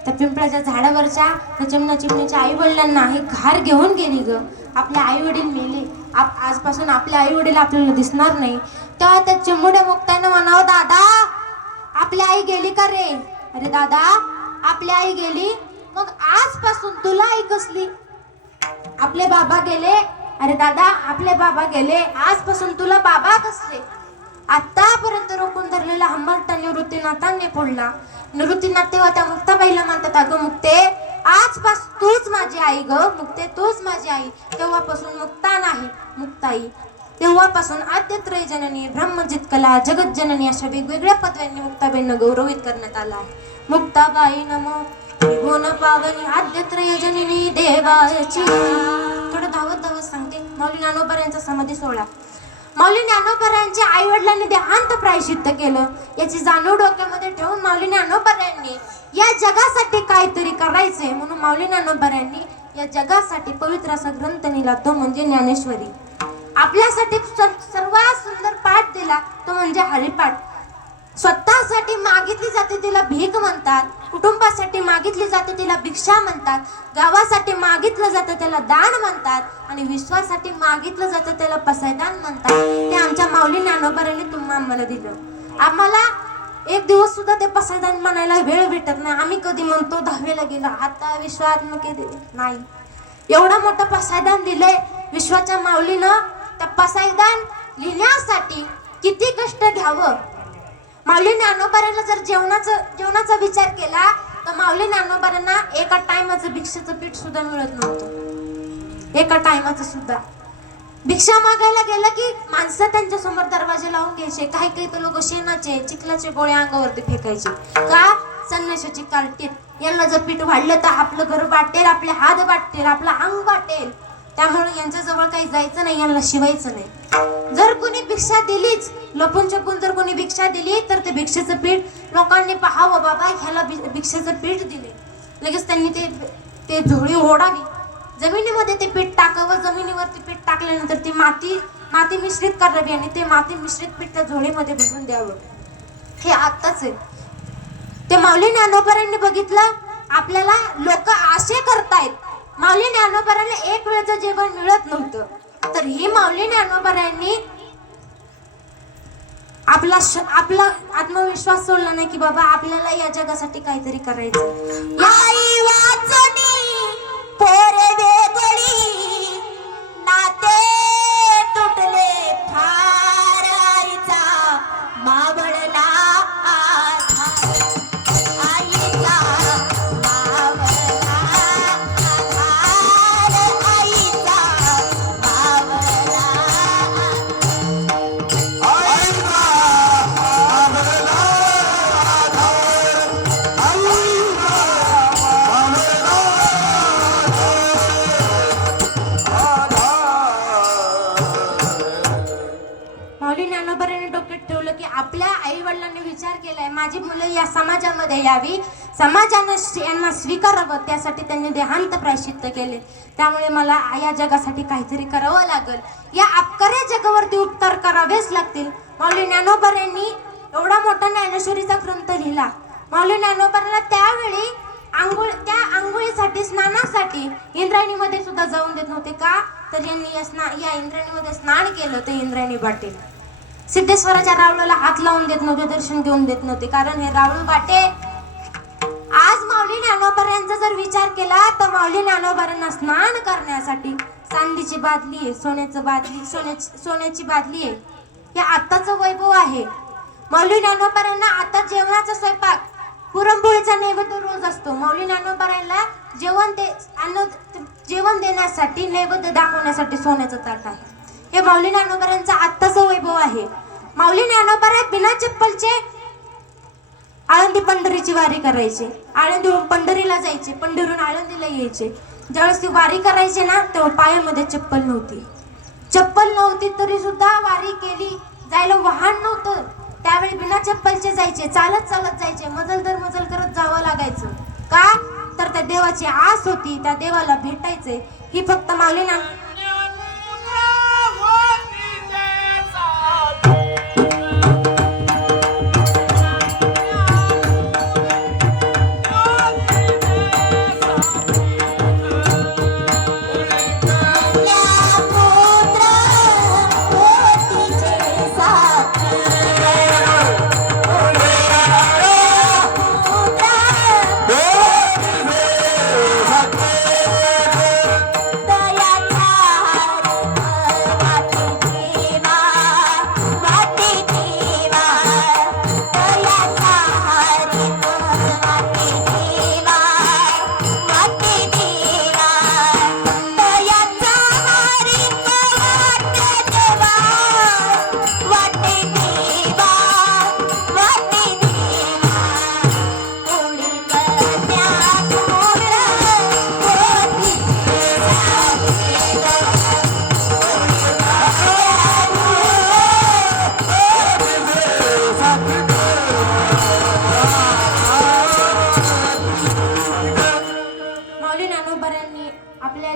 त्या पिंपळाच्या झाडावरच्या त्या चिमणा चिमणीच्या आई वडिलांना हे घार घेऊन गेली ग. आपले आई वडील मेले, आजपासून आपले आई वडील आपल्याला दिसणार नाही. तेव्हा त्या चिमुरड्या मुक्तानं म्हणावं, दादा आपली आई गेली का रे? अरे दादा आपली आई गेली, मग आजपासून तुला आई कसली? आपले बाबा गेले. अरे दादा आपले बाबा गेले, आजपासून तुला बाबा कसले? आतापर्यंत रोखून धरलेला हंबरटा निवृत्तीनाथांनी फोडला. निवृत्तीनाथ तेव्हा त्या मुक्ताबाईला म्हणतात, अगं मुक्ते आजपासून तूच माझी आई ग. मुक्ते तूच माझी आई. तेव्हापासून मुक्ता नाही मुक्ताई. तेव्हापासून आद्यत्रय जननी, ब्रह्मजित कला, जगत जननी अशा वेगवेगळ्या पदव्यांनी मुक्ताबाईंना गौरवित करण्यात आला आहे. मुक्ताबाई नमो गुण पावनी आद्यत्रय जननी देवाची. थोडं धावत सांगते. माऊली ज्ञानोबा समाधी सोहळा. माऊली ज्ञानोबा यांच्या आई वडिलांनी देहांत प्रायश्चित्त केलं. याची जाणीव डोक्यामध्ये ठेवून माऊली ज्ञानोबा यांनी या जगासाठी काहीतरी करायचंय म्हणून माऊली ज्ञानोबा यांनी या जगासाठी पवित्र असा ग्रंथ लिहिला, तो म्हणजे ज्ञानेश्वरी. आपल्यासाठी सर्वात सुंदर पाठ दिला तो म्हणजे हरिपाठ. स्वतःसाठी मागितली जाते तिला भीक म्हणतात. कुटुंबासाठी मागितली जाते त्याला भिक्षा म्हणतात, गावासाठी मागितलं जातं त्याला दान म्हणतात, आणि विश्वासाठी मागितलं जातं त्याला पसायदान म्हणतात. ते आमच्या माऊली ज्ञानोबारांनी तुम्हाला आम्हाला दिलं. आम्हाला एक दिवस सुद्धा ते पसायदान म्हणायला वेळ भेटत नाही. आम्ही कधी म्हणतो 10वीला गेलो, आता विश्वात्मके नाही. एवढा मोठा पसायदान दिलंय विश्वाच्या माऊलीनं. त्या पसायदान लिहिण्यासाठी किती कष्ट घ्यावं. माऊली ज्ञानोबारांना जर जेवणाचा विचार केला तर माऊली ज्ञानोबारांना एका टायमाचं भिक्षेचं पीठ सुद्धा मिळत नव्हतं. एका टायमाचं सुद्धा. भिक्षा मागायला गेलं की माणसं त्यांच्या समोर दरवाजे लावून घ्यायचे. काही काही तर लोक शेणाचे चिखलाचे गोळे अंगावरती फेकायचे. का? संन्याशाची कार्टीत यांना जर पीठ वाढलं तर आपलं घर वाटेल, आपले हात वाटेल, आपलं अंग वाटेल. त्यामुळे यांच्या जवळ काही जायचं नाही, यांना शिवायचं नाही. जर कोणी भिक्षा दिलीच, लपून छपून जर कोणी भिक्षा दिली तर ते भिक्षेचं पीठ लोकांनी पाहावं, बाबा ह्याला भिक्षेचं पीठ दिले. लगेच त्यांनी ते झोळी ओढावी, जमिनीमध्ये ते पीठ टाकावं. जमिनीवरती पीठ टाकल्यानंतर ती माती मिश्रित करावी आणि ते माती मिश्रित पीठ त्या झोळीमध्ये भरून द्यावं. हे आत्ताच आहे. ते माऊली ज्ञानोबारांनी बघितलं आपल्याला लोक आशे करतायत. माऊली ज्ञानोबारांना एक वेळचं जेवण मिळत नव्हतं, तर ही माऊली ज्ञानोबारांनी आपला आत्मविश्वास सोडला नाही की बाबा आपल्याला या जगासाठी काहीतरी करायचं. आई वाचनी पोरे वेगळी नाते तुटले फार आईचा मावळला आधार. आईचा मावळला आधार. आईचा मावळला माऊली ज्ञानोबारांनी डोक्यात ठेवलं की आपल्या आई वडिलांनी विचार केलाय माझी मुलं या समाजामध्ये यावी, समाजानं यांना स्वीकारावं, त्यासाठी त्यांनी देहांत प्रायश्चित्त केले. त्यामुळे मला या जगासाठी काहीतरी करावं लागेल. या अपकार्य जगावरती उपकार करावेच लागतील. माऊली ज्ञानोबारांनी एवढा मोठा ज्ञानेश्वरीचा ग्रंथ लिहिला. माऊली ज्ञानोबारांना त्यावेळी त्या आंघोळीसाठी स्नानासाठी इंद्रायणीमध्ये सुद्धा जाऊन देत नव्हते. का? तर यांनी या इंद्रायणीमध्ये स्नान केलं तर इंद्रायणी बाटे. सिद्धेश्वराच्या रावळाला हात लावून देत नव्हते, दर्शन घेऊन देत नव्हते, कारण हे रावळ बाटे. आज माऊली ज्ञानोबारांचा जर विचार केला तर माऊली ज्ञानोबारांना स्नान करण्यासाठी चांदीची बादली आहे, सोन्याची बादली आहे. हे आत्ताचं वैभव आहे. माऊली ज्ञानोबारांना आता जेवणाचा स्वयंपाक, पुरणपोळीचा नैवेद्य रोज असतो. माऊली ज्ञानोबारांना जेवण देण्यासाठी, नैवेद्य दाखवण्यासाठी सोन्याचं ताट आहे. हे माऊली ज्ञानोबारांचा आत्ताचा वैभव आहे. माऊली ज्ञानोबारा बिना चप्पलचे आळंदी पंढरीची वारी करायचे. आळंदीहून पंढरीला जायचे, पंढरीहून आळंदीला यायचे. ज्यावेळेस ती वारी करायचे ना तेव्हा पायामध्ये चप्पल नव्हती तरी सुद्धा वारी केली. जायला वाहन नव्हतं, त्यावेळी बिना चप्पलचे जायचे, चालत जायचे. मजल करत जावं लागायचं. का? तर त्या देवाची आस होती, त्या देवाला भेटायचे. ही फक्त माऊली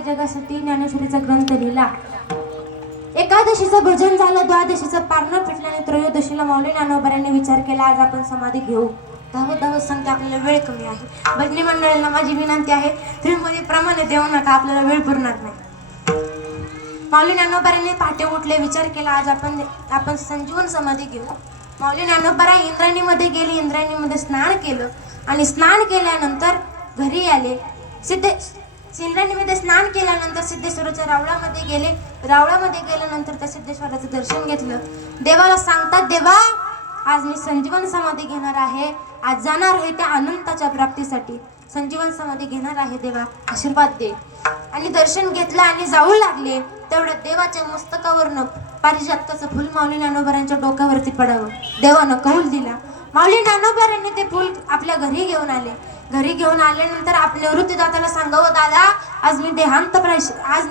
जगासाठी ज्ञानेश्वरीचा ग्रंथ लिहिला. एकादशीचं भजन झालं, द्वादशीचं पारणं फिटल्याने त्रयोदशीला माऊली ज्ञानोबारांनी विचार केला आज आपण समाधी घेऊ. धावत धावत सांगते आपल्याला वेळ कमी आहे. भजनी मंडळींना माझी विनंती आहे, तुम्ही प्रमाणे देऊ नका, आपल्याला वेळ पुरणार नाही. माऊली ज्ञानोबारांनी पहाटे उठले, विचार केला आज आपण संजीवन समाधी घेऊ. माऊली ज्ञानोबारा इंद्रायणीमध्ये गेली, इंद्रायणीमध्ये स्नान केलं आणि स्नान केल्यानंतर घरी आले. इंद्रायणीमध्ये स्नान केल्यानंतर सिद्धेश्वराच्या रावळामध्ये गेले. रावळामध्ये गेल्यानंतर त्या सिद्धेश्वराचं दर्शन घेतलं. देवाला सांगतात, देवा आज मी संजीवन समाधी घेणार आहे, आज जाणार आहे त्या अनंताच्या प्राप्तीसाठी, संजीवन समाधी घेणार आहे, देवा आशीर्वाद दे. आणि दर्शन घेतलं आणि जाऊ लागले. तेवढ्या देवाच्या मस्तकावरनं पारिजातकाचं फुल माऊली ज्ञानोबारांच्या डोक्यावरती पडावं, देवानं कौल दिला. माऊली ज्ञानोबारांनी ते फुल आपल्या घरी घेऊन आले. घरी घेऊन आल्यानंतर आपल्या निवृत्तीदादाला सांगावं, दादा आज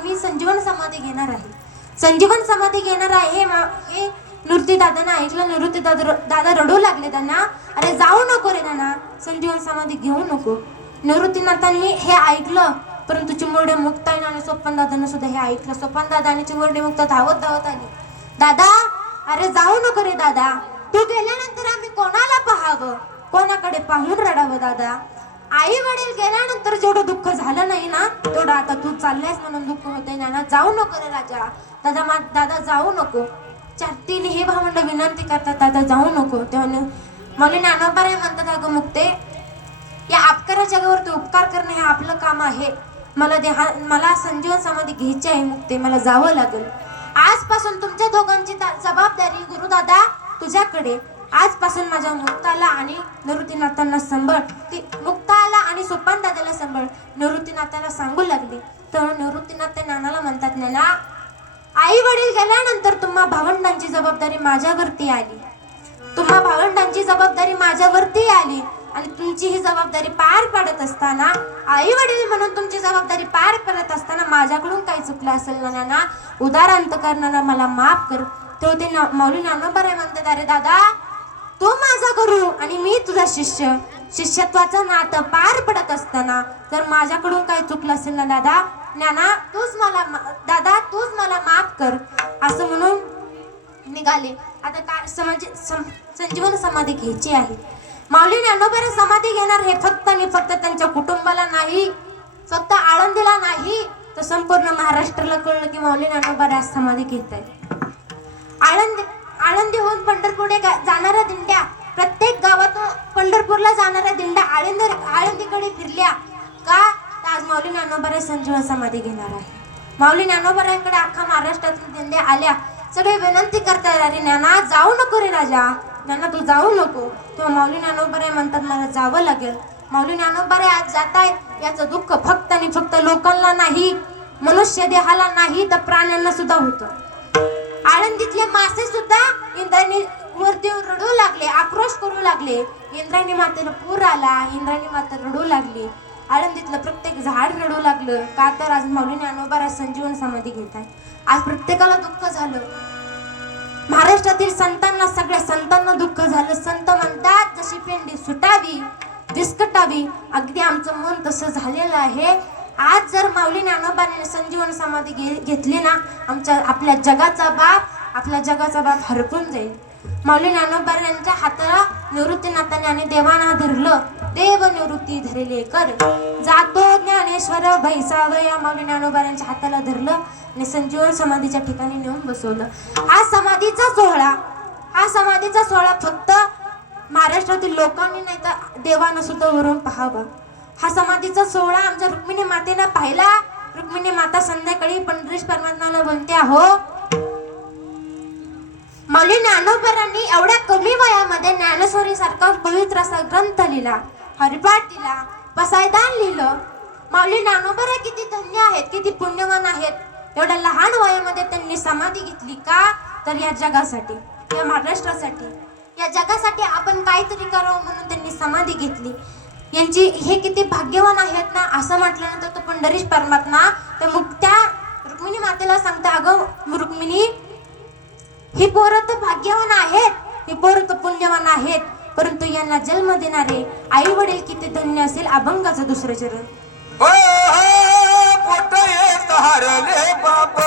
मी संजीवन समाधी घेणार आहे, संजीवन समाधी घेणार आहे. हे निवृत्तीदादांना ऐकलं. निवृत्तीदादा रडू लागले. त्यांना अरे जाऊ नको रे नाना, संजीवन समाधी घेऊ नको. निवृत्तीनाथांनी हे ऐकलं, परंतु चिमुरडे मुक्ताईन आणि सोपानदादांना सुद्धा हे ऐकलं. सोपानदादा आणि चिमुरडे मुक्ता धावत धावत आली. दादा अरे जाऊ नको रे दादा, तू गेल्यानंतर आम्ही कोणाला पाहावं, कोणाकडे पाहून रडावं दादा. आई वडील गेल्यानंतर जेवढं दुःख झालं नाही ना, तेवढं आता तू चाललायस म्हणून दुःख होतंय नाना, जाऊ नको रे राजा. दादा जाऊ नको. तीन हे भावंड विनंती करतात, दादा जाऊ नको. तेव्हा मला ज्ञानोबाराय म्हणतात, अगं मुक्ते, या अपकारा जगावरती उपकार करणं हे आपलं काम आहे. मला संजीवन समाधी घ्यायची आहे मुक्ते, मला जावं लागेल. आजपासून तुमच्या दोघांची जबाबदारी गुरुदादा तुझ्याकडे. आजपासून माझ्या मुक्ताला आणि निवृत्तीनाथांना सांभाळ. ती मुक्ताला आणि सोपानदादाला सांभाळ. निवृत्तीनाथाला सांगू लागली. तर निवृत्तीनाथ त्या नानाला म्हणतात, नाना आई वडील गेल्यानंतर तुम्हा भावंडांची जबाबदारी माझ्यावरती आली, तुम्हा भावंडांची जबाबदारी माझ्यावरती आली. आणि तुमची ही जबाबदारी पार पाडत असताना, आई वडील म्हणून तुमची जबाबदारी पार करत असताना माझ्याकडून काही चुकलं असेल ना नाना, उदारांत करणारा मला माफ कर. तो ते माऊली ज्ञानोबाराय म्हणतात, अरे दादा तू माझा गुरु आणि मी तुझा शिष्य, शिष्यत्वाचं नातं पार पडत असताना जर माझ्याकडून काही चुकलं असेल ना दादा, नाना तूच मला माफ कर, असं म्हणून निघाले. आता काय संजीवन समाधी घ्यायची आहे. माऊली ज्ञानोबाराय समाधी घेणार हे फक्त आणि फक्त त्यांच्या कुटुंबाला नाही, फक्त आळंदीला नाही, तर संपूर्ण महाराष्ट्राला कळलं की माऊली ज्ञानोबाराय समाधी घेत आहे. आळंदीहून पंढरपूरकडे जाणाऱ्या दिंड्या, प्रत्येक गावातून पंढरपूरला जाणाऱ्या दिंड्या आळंदीकडे फिरल्या का, आज माऊली ज्ञानोबाराय संजीवन समाधी घेणार आहे. माऊली ज्ञानोबारायांकडे अख्खा महाराष्ट्रातून दिंड्या आल्या. सगळे विनंती करतात, अरे ज्ञाना जाऊ नको रे राजा, ज्ञाना तू जाऊ नको. तेव्हा माऊली ज्ञानोबाराय म्हणतात, मला जावं लागेल. माऊली ज्ञानोबाराय आज जात आहे, याचं दुःख फक्त आणि फक्त लोकांना नाही, मनुष्य देहाला नाही, तर प्राण्यांना सुद्धा होतं. आळंदीतले मासे सुद्धा इंद्रायणी वरती रडू लागले, आक्रोश करू लागले. इंद्रायणी मातेला पूर आला, इंद्रायणी माता रडू लागली. आळंदीतलं प्रत्येक झाड रडू लागलं का, तर आज माऊली ज्ञानोबाराय संजीवन समाधी घेत आहे. आज प्रत्येकाला दुःख झालं. महाराष्ट्रातील सगळ्या संतांना दुःख झालं. संत म्हणतात, जशी पेंडी सुटावी विस्कटावी, अगदी आमचं मन तसं झालेलं आहे. आज जर माऊली ज्ञानोबाने संजीवन समाधी घेतली ना, आपल्या जगाचा बाप हरपून जाईल. माऊली ज्ञानोबारांच्या हाताला निवृत्तीनाथाने आणि देवाना धरलं. देव निवृत्ती धरले कर, जातो ज्ञानेश्वर भैसावया. माऊली ज्ञानोबारांच्या हाताला धरलं आणि संजीवन समाधीच्या ठिकाणी नेऊन बसवलं. हा समाधीचा सोहळा फक्त महाराष्ट्रातील लोकांनी नाही तर देवानं सुद्धा वरून पाहावा. हा समाधीचा सोहळा आमच्या रुक्मिणी मातेनं पाहिला. रुक्मिणी माता संध्याकाळी पंढरीश परमात्म्याला म्हणते, अहो माऊली ज्ञानोबारांनी एवढ्या कमी वयामध्ये ज्ञानेश्वरी सारखा पवित्र असा ग्रंथ लिहिला, हरिपाठ दिला, पसायदान लिहिलं. माऊली ज्ञानोबाराय किती धन्य आहेत, किती पुण्यवान आहेत. एवढ्या लहान वयामध्ये त्यांनी समाधी घेतली का, तर या जगासाठी, या महाराष्ट्रासाठी, या जगासाठी आपण काहीतरी करावं म्हणून त्यांनी समाधी घेतली. यांची हे किती भाग्यवान आहेत ना. असं म्हटल्यानंतर तो पंढरीश परमात्मा तर मग त्या रुक्मिणी मातेला सांगता, अगं रुक्मिणी, ही पोरं तर भाग्यवान आहेत, ही पोरं तर पुण्यवान आहेत, परंतु यांना जन्म देणारे आई वडील किती धन्य असेल. अभंगाचं दुसरं चरण. हरले बाप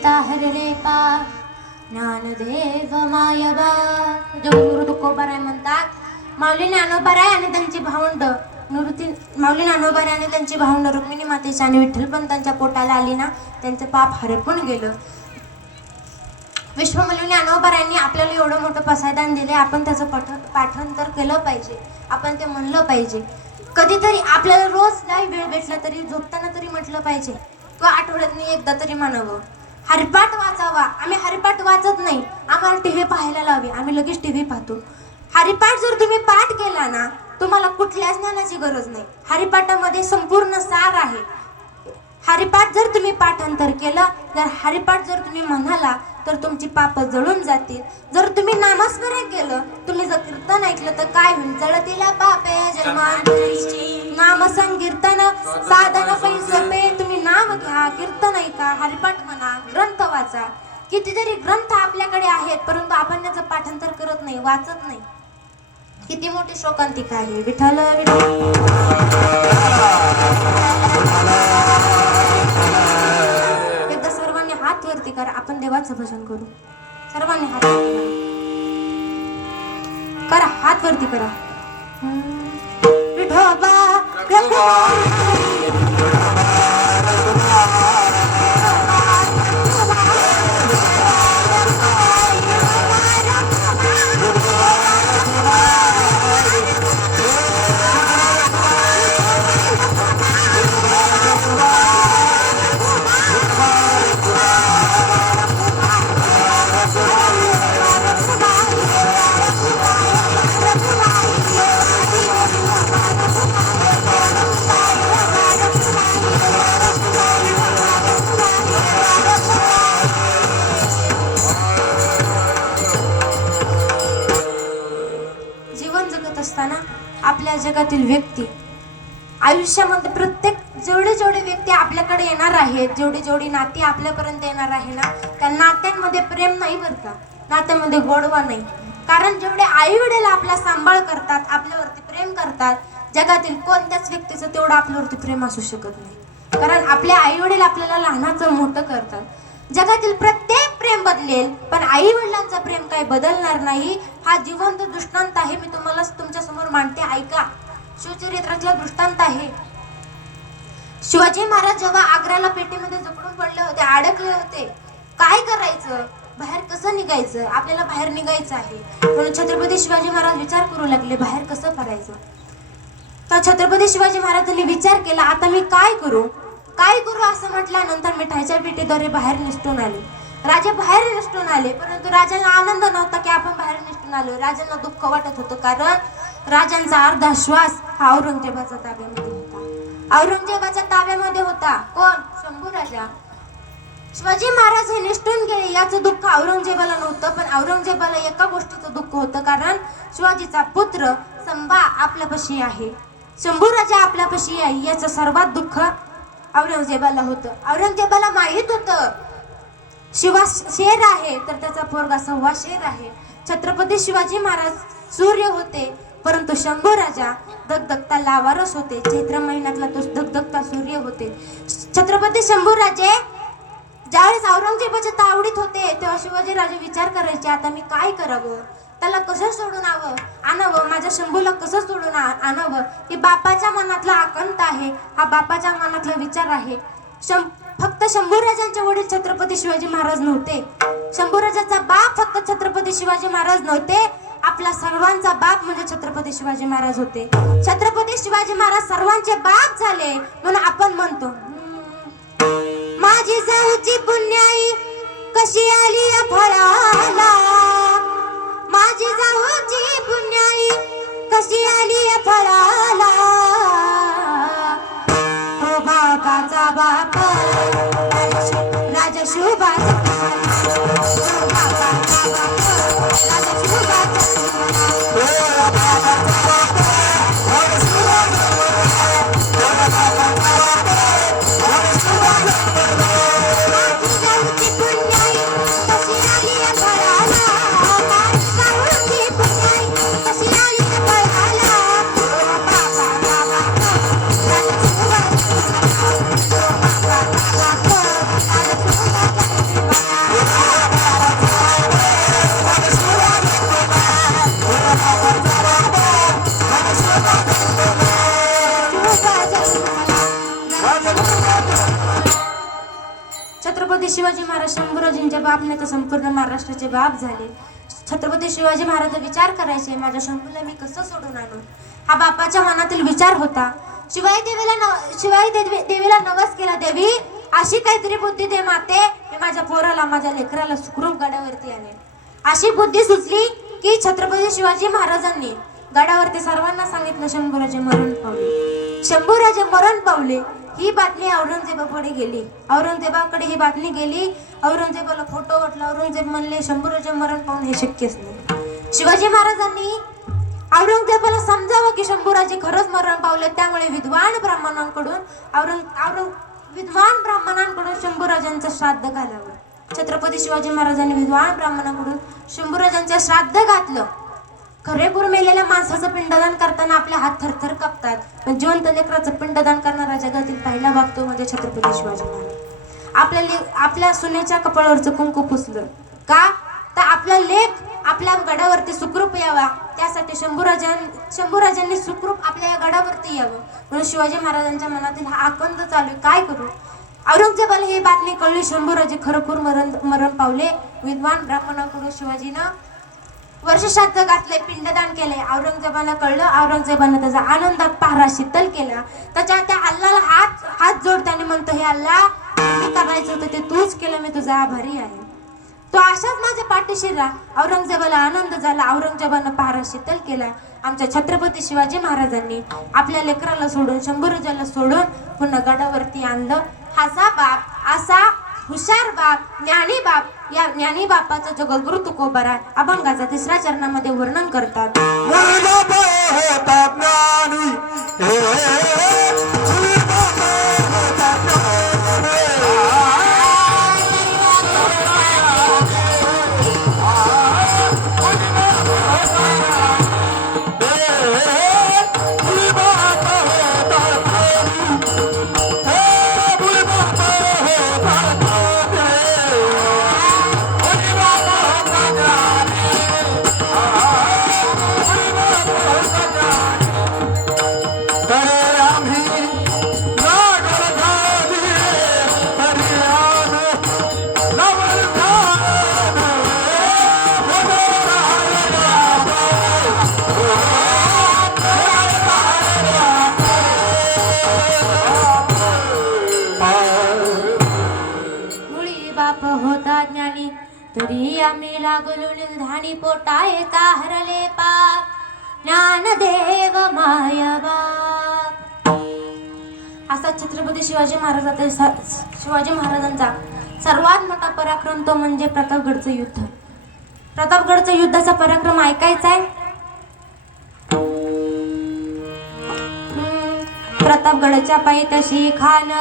देता हरले पाप ज्ञानदेव मायबा. जगद्गुरु तुकोबाराय म्हणतात माऊली ज्ञानोबाराय आणि त्यांची भावंड माऊली ज्ञानोबाराय आणि त्यांची भावंड रुक्मिणी मातेची आणि विठ्ठलपंतांच्या पोटाला आली ना, त्यांचं पाप हरपून गेलं. विश्वमूल्य ज्ञानोबारायांनी आपल्याला एवढं मोठं पसायदान दिले, आपण त्याचं पाठांतर केलं पाहिजे, आपण ते म्हणलं पाहिजे. कधीतरी आपल्याला रोज नाही वेळ भेटला तरी झोपताना तरी म्हटलं पाहिजे किंवा आठवड्यातनी एकदा तरी म्हणावं. हरिपाठ वाचावा. आम्ही हरिपाठ वाचत नाही, आम्हाला टीव्ही पाहायला लावी, आम्ही लगेच टीव्ही पाहतो. हरिपाठ जर तुम्ही पाठ केला ना, तुम्हाला कुठल्याच ज्ञानाची गरज नाही. हरिपाठामध्ये संपूर्ण सार आहे. हरिपाठ जर तुम्ही पाठांतर केलं, जर हरिपाठ जर तुम्ही म्हणाला तर तुमची पाप जळून जातील. जर तुम्ही नामस्मरण केलं, तुम्ही जर कीर्तन ऐकलं तर काय होईल? जळतीला पापे जन्मांतरीची. नाम संकीर्तन साधन पैसोपे. तुम्ही नाम घ्या, कीर्तन ऐका, हरिपाठ म्हणा, ग्रंथ वाचा. कितीतरी ग्रंथ आपल्याकडे आहेत, परंतु आपण त्याचं पाठांतर करत नाही, वाचत नाही. किती मोठी शोकांतिका आहे. विठ्ठल एकदा सर्वांनी हात वरती करा, आपण देवाचं भजन करू. सर्वांनी हात वरती करा, हात वरती करा. विठोबा असताना आपल्या जगातील व्यक्ती आयुष्यामध्ये प्रत्येक जेवढे व्यक्ती आपल्याकडे येणार आहेत, जेवढी नाती आपल्यापर्यंत येणार आहे ना, त्या नात्यांमध्ये प्रेम नाही बरं का, नात्यामध्ये गोडवा नाही. कारण जेवढे आई वडील आपला सांभाळ करतात, आपल्यावरती प्रेम करतात, जगातील कोणत्याच व्यक्तीचं तेवढं आपल्यावरती प्रेम असू शकत नाही. कारण आपले आई वडील आपल्याला लहानाचं मोठं करतात. जगातील प्रत्येक प्रेम बदलेल, पण आई वडिलांचं प्रेम काही बदलणार नाही. हा जिवंत दृष्टांत आहे, मी तुम्हाला तुमच्या समोर मांडते, ऐका. शिवचरित्रातला दृष्टांत आहे. शिवाजी महाराज जेव्हा आग्र्याला पेटीमध्ये जखडून पडले होते, अडकले होते, काय करायचं, बाहेर कसं निघायचं, आपल्याला बाहेर निघायचं आहे. म्हणून छत्रपती शिवाजी महाराज विचार करू लागले, बाहेर कसं पडायचं. तर छत्रपती शिवाजी महाराजांनी विचार केला, आता मी काय करू असं म्हटल्यानंतर मिठाईच्या पेटीद्वारे बाहेर निसटून आले. राजे बाहेर निसटून आले, परंतु राजांना आनंद नव्हता की आपण बाहेर निसटून आलो. राजांना दुःख वाटत होतं, कारण राजांचा अर्धा श्वास हा औरंगजेबाच्या ताब्यामध्ये होता. औरंगजेबाच्या ताब्यामध्ये होता कोण? शंभू राजा. शिवाजी महाराज हे निसटून गेले याचं दुःख औरंगजेबाला नव्हतं, पण औरंगजेबाला एका गोष्टीचं दुःख होतं, कारण शिवाजीचा पुत्र संभा आपल्यापाशी आहे, शंभू राजा आपल्यापाशी आहे, याचं सर्वात दुःख औरंगजेबाला होतं. औरंगजेबाला माहित होतं शिवा शेर आहे तर त्याचा पोरगा सव्वा शेर आहे. छत्रपती शिवाजी महाराज सूर्य होते, परंतु शंभू राजा दगदगता लावारस होते. चैत्र महिन्यातला तो दगदगता सूर्य होते. छत्रपती शंभू राजे ज्यावेळेस औरंगजेबाच्या तावडीत होते, तेव्हा शिवाजी राजे विचार करायचे, आता मी काय करावं, त्याला कसं सोडून आणावं, माझ्या शंभूला कसं सोडून आणावं. ही बापाच्या मनातला आकंत आहे, हा बापाच्या मनातला विचार आहे. फक्त शंभू राजांचे वडील छत्रपती शिवाजी महाराज नव्हते. शंभू राजाचा बाप फक्त छत्रपती शिवाजी महाराज नव्हते, आपला सर्वांचा बाप म्हणजे छत्रपती शिवाजी महाराज होते. छत्रपती शिवाजी महाराज सर्वांचे बाप झाले, म्हणून आपण म्हणतो, माझी जाऊची पुण्याई कशी आली या फळाला, माझी जाऊची पुण्याई कशी आली या फळाला. हो बापाचा बाप राजा शुभाचा, हो बापाचा बाप राजा शुभाचा. छत्रपती शिवाजी महाराज शंभूराजांचे बाप नाही तर संपूर्ण महाराष्ट्राचे बाप झाले. छत्रपती शिवाजी महाराज विचार करायचे, माझ्या शंभूला मी कसं सोडून आणू. हा बापाच्या मनातील विचार होता. देवीला नवस केला, देवी अशी काहीतरी बुद्धी दे माते, मी माझ्या पोराला माझ्या लेकराला सुखरूप गडावरती आणेल. अशी बुद्धी सुचली की छत्रपती शिवाजी महाराजांनी गडावरती सर्वांना सांगितलं शंभूराजे मरण पावले. शंभूराजे मरण पावले ही बातमी औरंगजेबाकडे गेली. औरंगजेबाकडे ही बातमी गेली. औरंगजेबाला फोटो वाटला. औरंगजेब म्हणले शंभूराजे मरण पावणे हे शक्यच नाही. शिवाजी महाराजांनी औरंगजेबाला समजावं की शंभूराजे खरंच मरण पावले. त्यामुळे विद्वान ब्राह्मणांकडून शंभूराजांचं श्राद्ध घालावं. छत्रपती शिवाजी महाराजांनी विद्वान ब्राह्मणांकडून शंभूराजांचं श्राद्ध घातलं. खरेपूर मेलेल्या माणसाचं पिंडदान करताना आपले हात थरथर कापतात, पण जिवंत लेकराचं पिंडदान करणारा जगातील पहिला बाप तो म्हणजे छत्रपती शिवाजी महाराज. आपल्या सुनेच्या कपाळावरचं कुंकू पुसलं का, तर आपला लेक आपल्या गडावरती सुखरूप यावा, त्यासाठी शंभूराजांनी सुखरूप आपल्या या गडावरती यावं. म्हणून शिवाजी महाराजांच्या मनातील हा आकंद चालू आहे, काय करू. औरंगजेबाला ही बातमी कळली, शंभूराजे खरोखर मरण पावले. विद्वान ब्राह्मणाकडून शिवाजीनं वर्षश्राद्ध घातले, पिंडदान केले. औरंगजेबाला कळलं. औरंगजेबानं त्याचा आनंदात पाहरा शीतल केला. त्या अल्लाला हात जोडताना म्हणतो, हे अल्ला, मी करायचं होतं ते तूच केलं, मी तुझा आभारी आहे, तो अशाच माझ्या पाठीशी राहा. औरंगजेबाला आनंद झाला. औरंगजेबानं पाहरा शीतल केला. आमच्या छत्रपती शिवाजी महाराजांनी आपल्या लेकराला सोडून शंभूराजाला सोडून पुन्हा गडावरती आणलं. असा हुशार बाप, ज्ञानी बाप, या ज्ञानी बापाचा जो गुरु तुकोबारा अभंगाचा 3ऱ्या चरणामध्ये वर्णन करतात. तरी आम्ही लागलो निधानी पोटा एका हरले पाप, ज्ञानदेव माया बाप. असा छत्रपती शिवाजी महाराजांचा सर्वात मोठा पराक्रम तो म्हणजे प्रतापगडचं युद्ध. प्रतापगडचं युद्धाचा पराक्रम ऐकायचा आहे. प्रतापगडच्या पायथ्याशी खान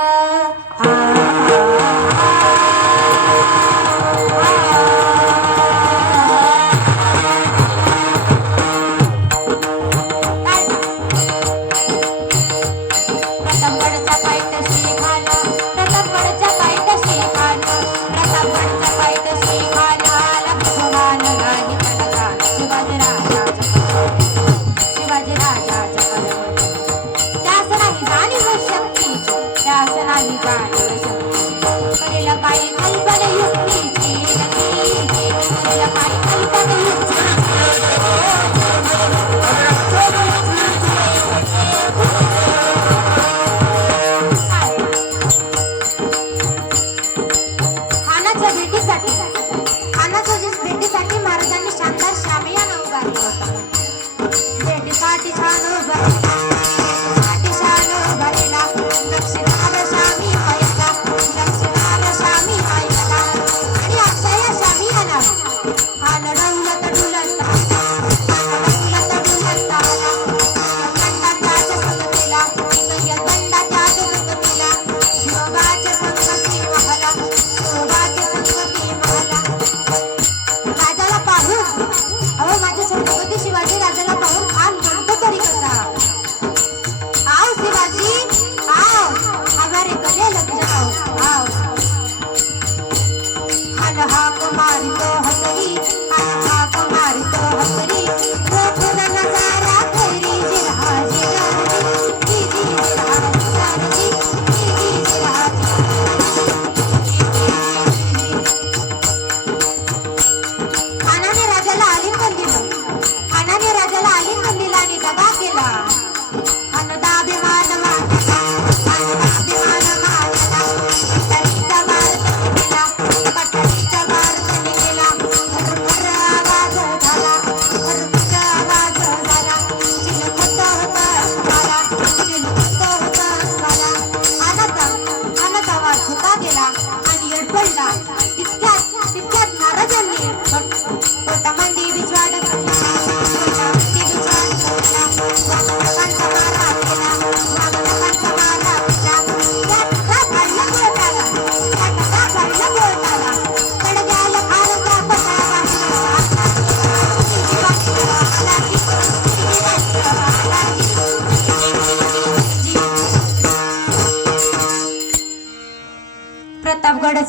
भेटीसाठी महाराजांनी शानदार शामियाना उभारला होता. भेटीसाठी छान उभारलेला दक्षिणाला शामी व्हायला, दक्षिणाला शामी व्हायला आणि अशा या शामियानावर हा लढवला तडुलत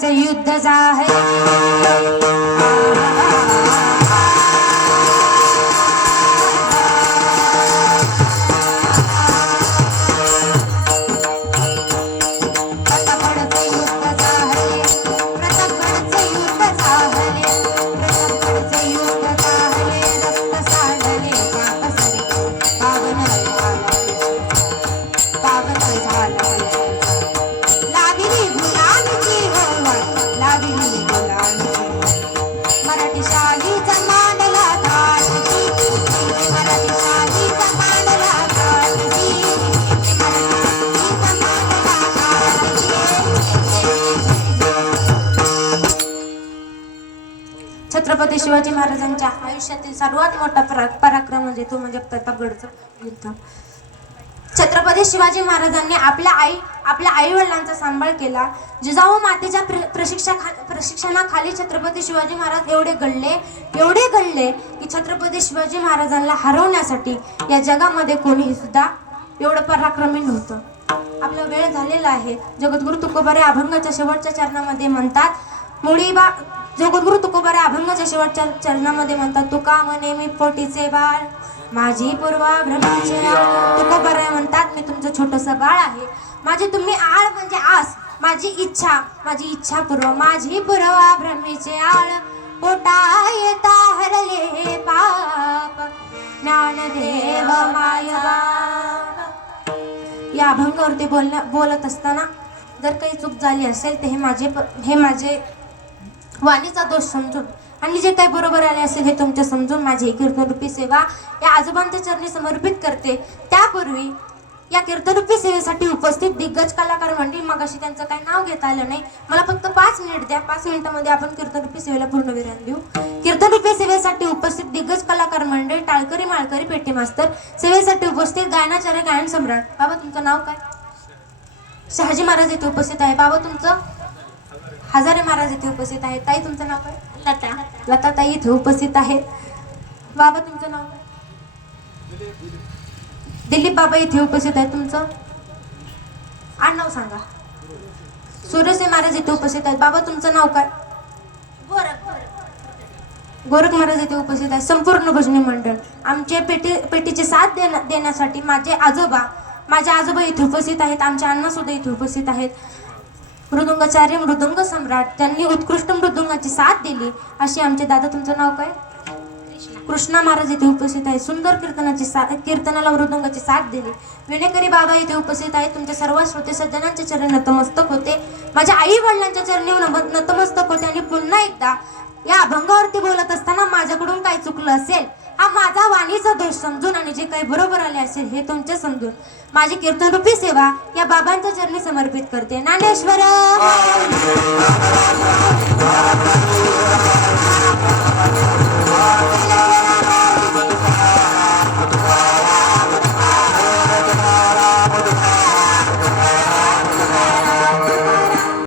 प्रतापगडचे युद्ध जाहे प्रतापगडचे युद्ध जाहले प्रतापगडचे युद्ध जाहले प्रतापगडचे युद्ध जाहले रक्त सांडले कापसले पावन झाला लाविली गुलामीची होळवळ लाविली गुलामीची मराठी शाहीचा मांडला घाटची मराठी शाहीचा मांडला घाटची मराठी शाहीचा मांडला छत्रपती शिवाजी महाराजांच्या आयुष्यातील सर्वात मोठा पराक्रम म्हणजे तो म्हणजे प्रतापगडचं युद्ध. छत्रपती शिवाजी महाराजांनी आपल्या आई वडिलांचा सांभाळ केला. जिजाऊ मातेच्या प्रशिक्षणाखाली छत्रपती शिवाजी महाराज एवढे घडले की छत्रपती शिवाजी महाराजांना हरवण्यासाठी या जगामध्ये कोणीही सुद्धा एवढं पराक्रमी नव्हतं. आपला वेळ झालेला आहे. जगद्गुरु तुकोबारे अभंगाच्या शेवटच्या चरणामध्ये म्हणतात जगद्गुरु तुकोबारे अभंगाच्या शेवटच्या चरणामध्ये म्हणतात तुका म्हणे मी पोटीचे बाळ माझी पूर्वा भ्रमीचे आळ. तुकोबारे म्हणतात मी तुमचं छोटंसं बाळ आहे. माझी तुम्ही आळ म्हणजे आस माझी इच्छा पूर्व माझी पूर्वा भ्रमीचे आळ पोटा येता हरले पाप ज्ञानदेव माय बाप. या अभंगावरती बोलत असताना जर काही चूक झाली असेल तर हे माझे वाणीचा दोष समजून आणि जे काही बरोबर आले असेल हे तुमच्या समजून माझी कीर्तनरूपी सेवा या आजोबांच्या चरणी समर्पित करते. त्यापूर्वी या कीर्तनरूपी सेवेसाठी उपस्थित दिग्गज कलाकार मंडळी मगाशी त्यांचं काही नाव घेता आलं नाही. मला फक्त 5 मिनिट द्या. 5 मिनिटांमध्ये आपण कीर्तनरूपी सेवेला पूर्णविराम देऊ. कीर्तनरूपी सेवेसाठी उपस्थित दिग्गज कलाकार मंडळी टाळकरी माळकरी पेटी मास्तर सेवेसाठी उपस्थित गायनाचार्य गायन सम्राट. बाबा तुमचं नाव काय? शहाजी महाराज येथे उपस्थित आहे. बाबा तुमचं? हजारे महाराज इथे उपस्थित आहेत. ताई तुमचं नाव काय? लता ताई इथे उपस्थित आहेत. बाबा तुमचं नाव काय? दिलीप बाबा इथे उपस्थित आहेत. तुमचं आडनाव सांगा. सुरेश महाराज इथे उपस्थित आहेत. बाबा तुमचं नाव काय? गोरख महाराज इथे उपस्थित आहेत. संपूर्ण भजनी मंडळ आमचे पेटीची साथ देण्यासाठी माझे आजोबा इथे उपस्थित आहेत. आमचे अण्णा सुद्धा इथे उपस्थित आहेत. मृदुंगाचार्य मृदुंग सम्राट त्यांनी उत्कृष्ट मृदुंगाची साथ दिली अशी आमचे दादा. तुमचं नाव काय? कृष्णा महाराज इथे उपस्थित आहेत. सुंदर कीर्तनाला मृदुंगाची साथ दिली. विणेकरी बाबा इथे उपस्थित आहेत. तुमच्या सर्व श्रोते सज्जनांच्या चरणी नतमस्तक होते. माझ्या आई वडिलांच्या चरणी नतमस्तक होते. आणि पुन्हा एकदा या अभंगावरती बोलत असताना माझ्याकडून काही चुकलं असेल हा माझा वाणीचा दोष समजून आणि जे काही बरोबर आले असेल हे तुमचे समजून माझी कीर्तनरूपी सेवा या बाबांच्या चरणी समर्पित करते. ज्ञानेश्वर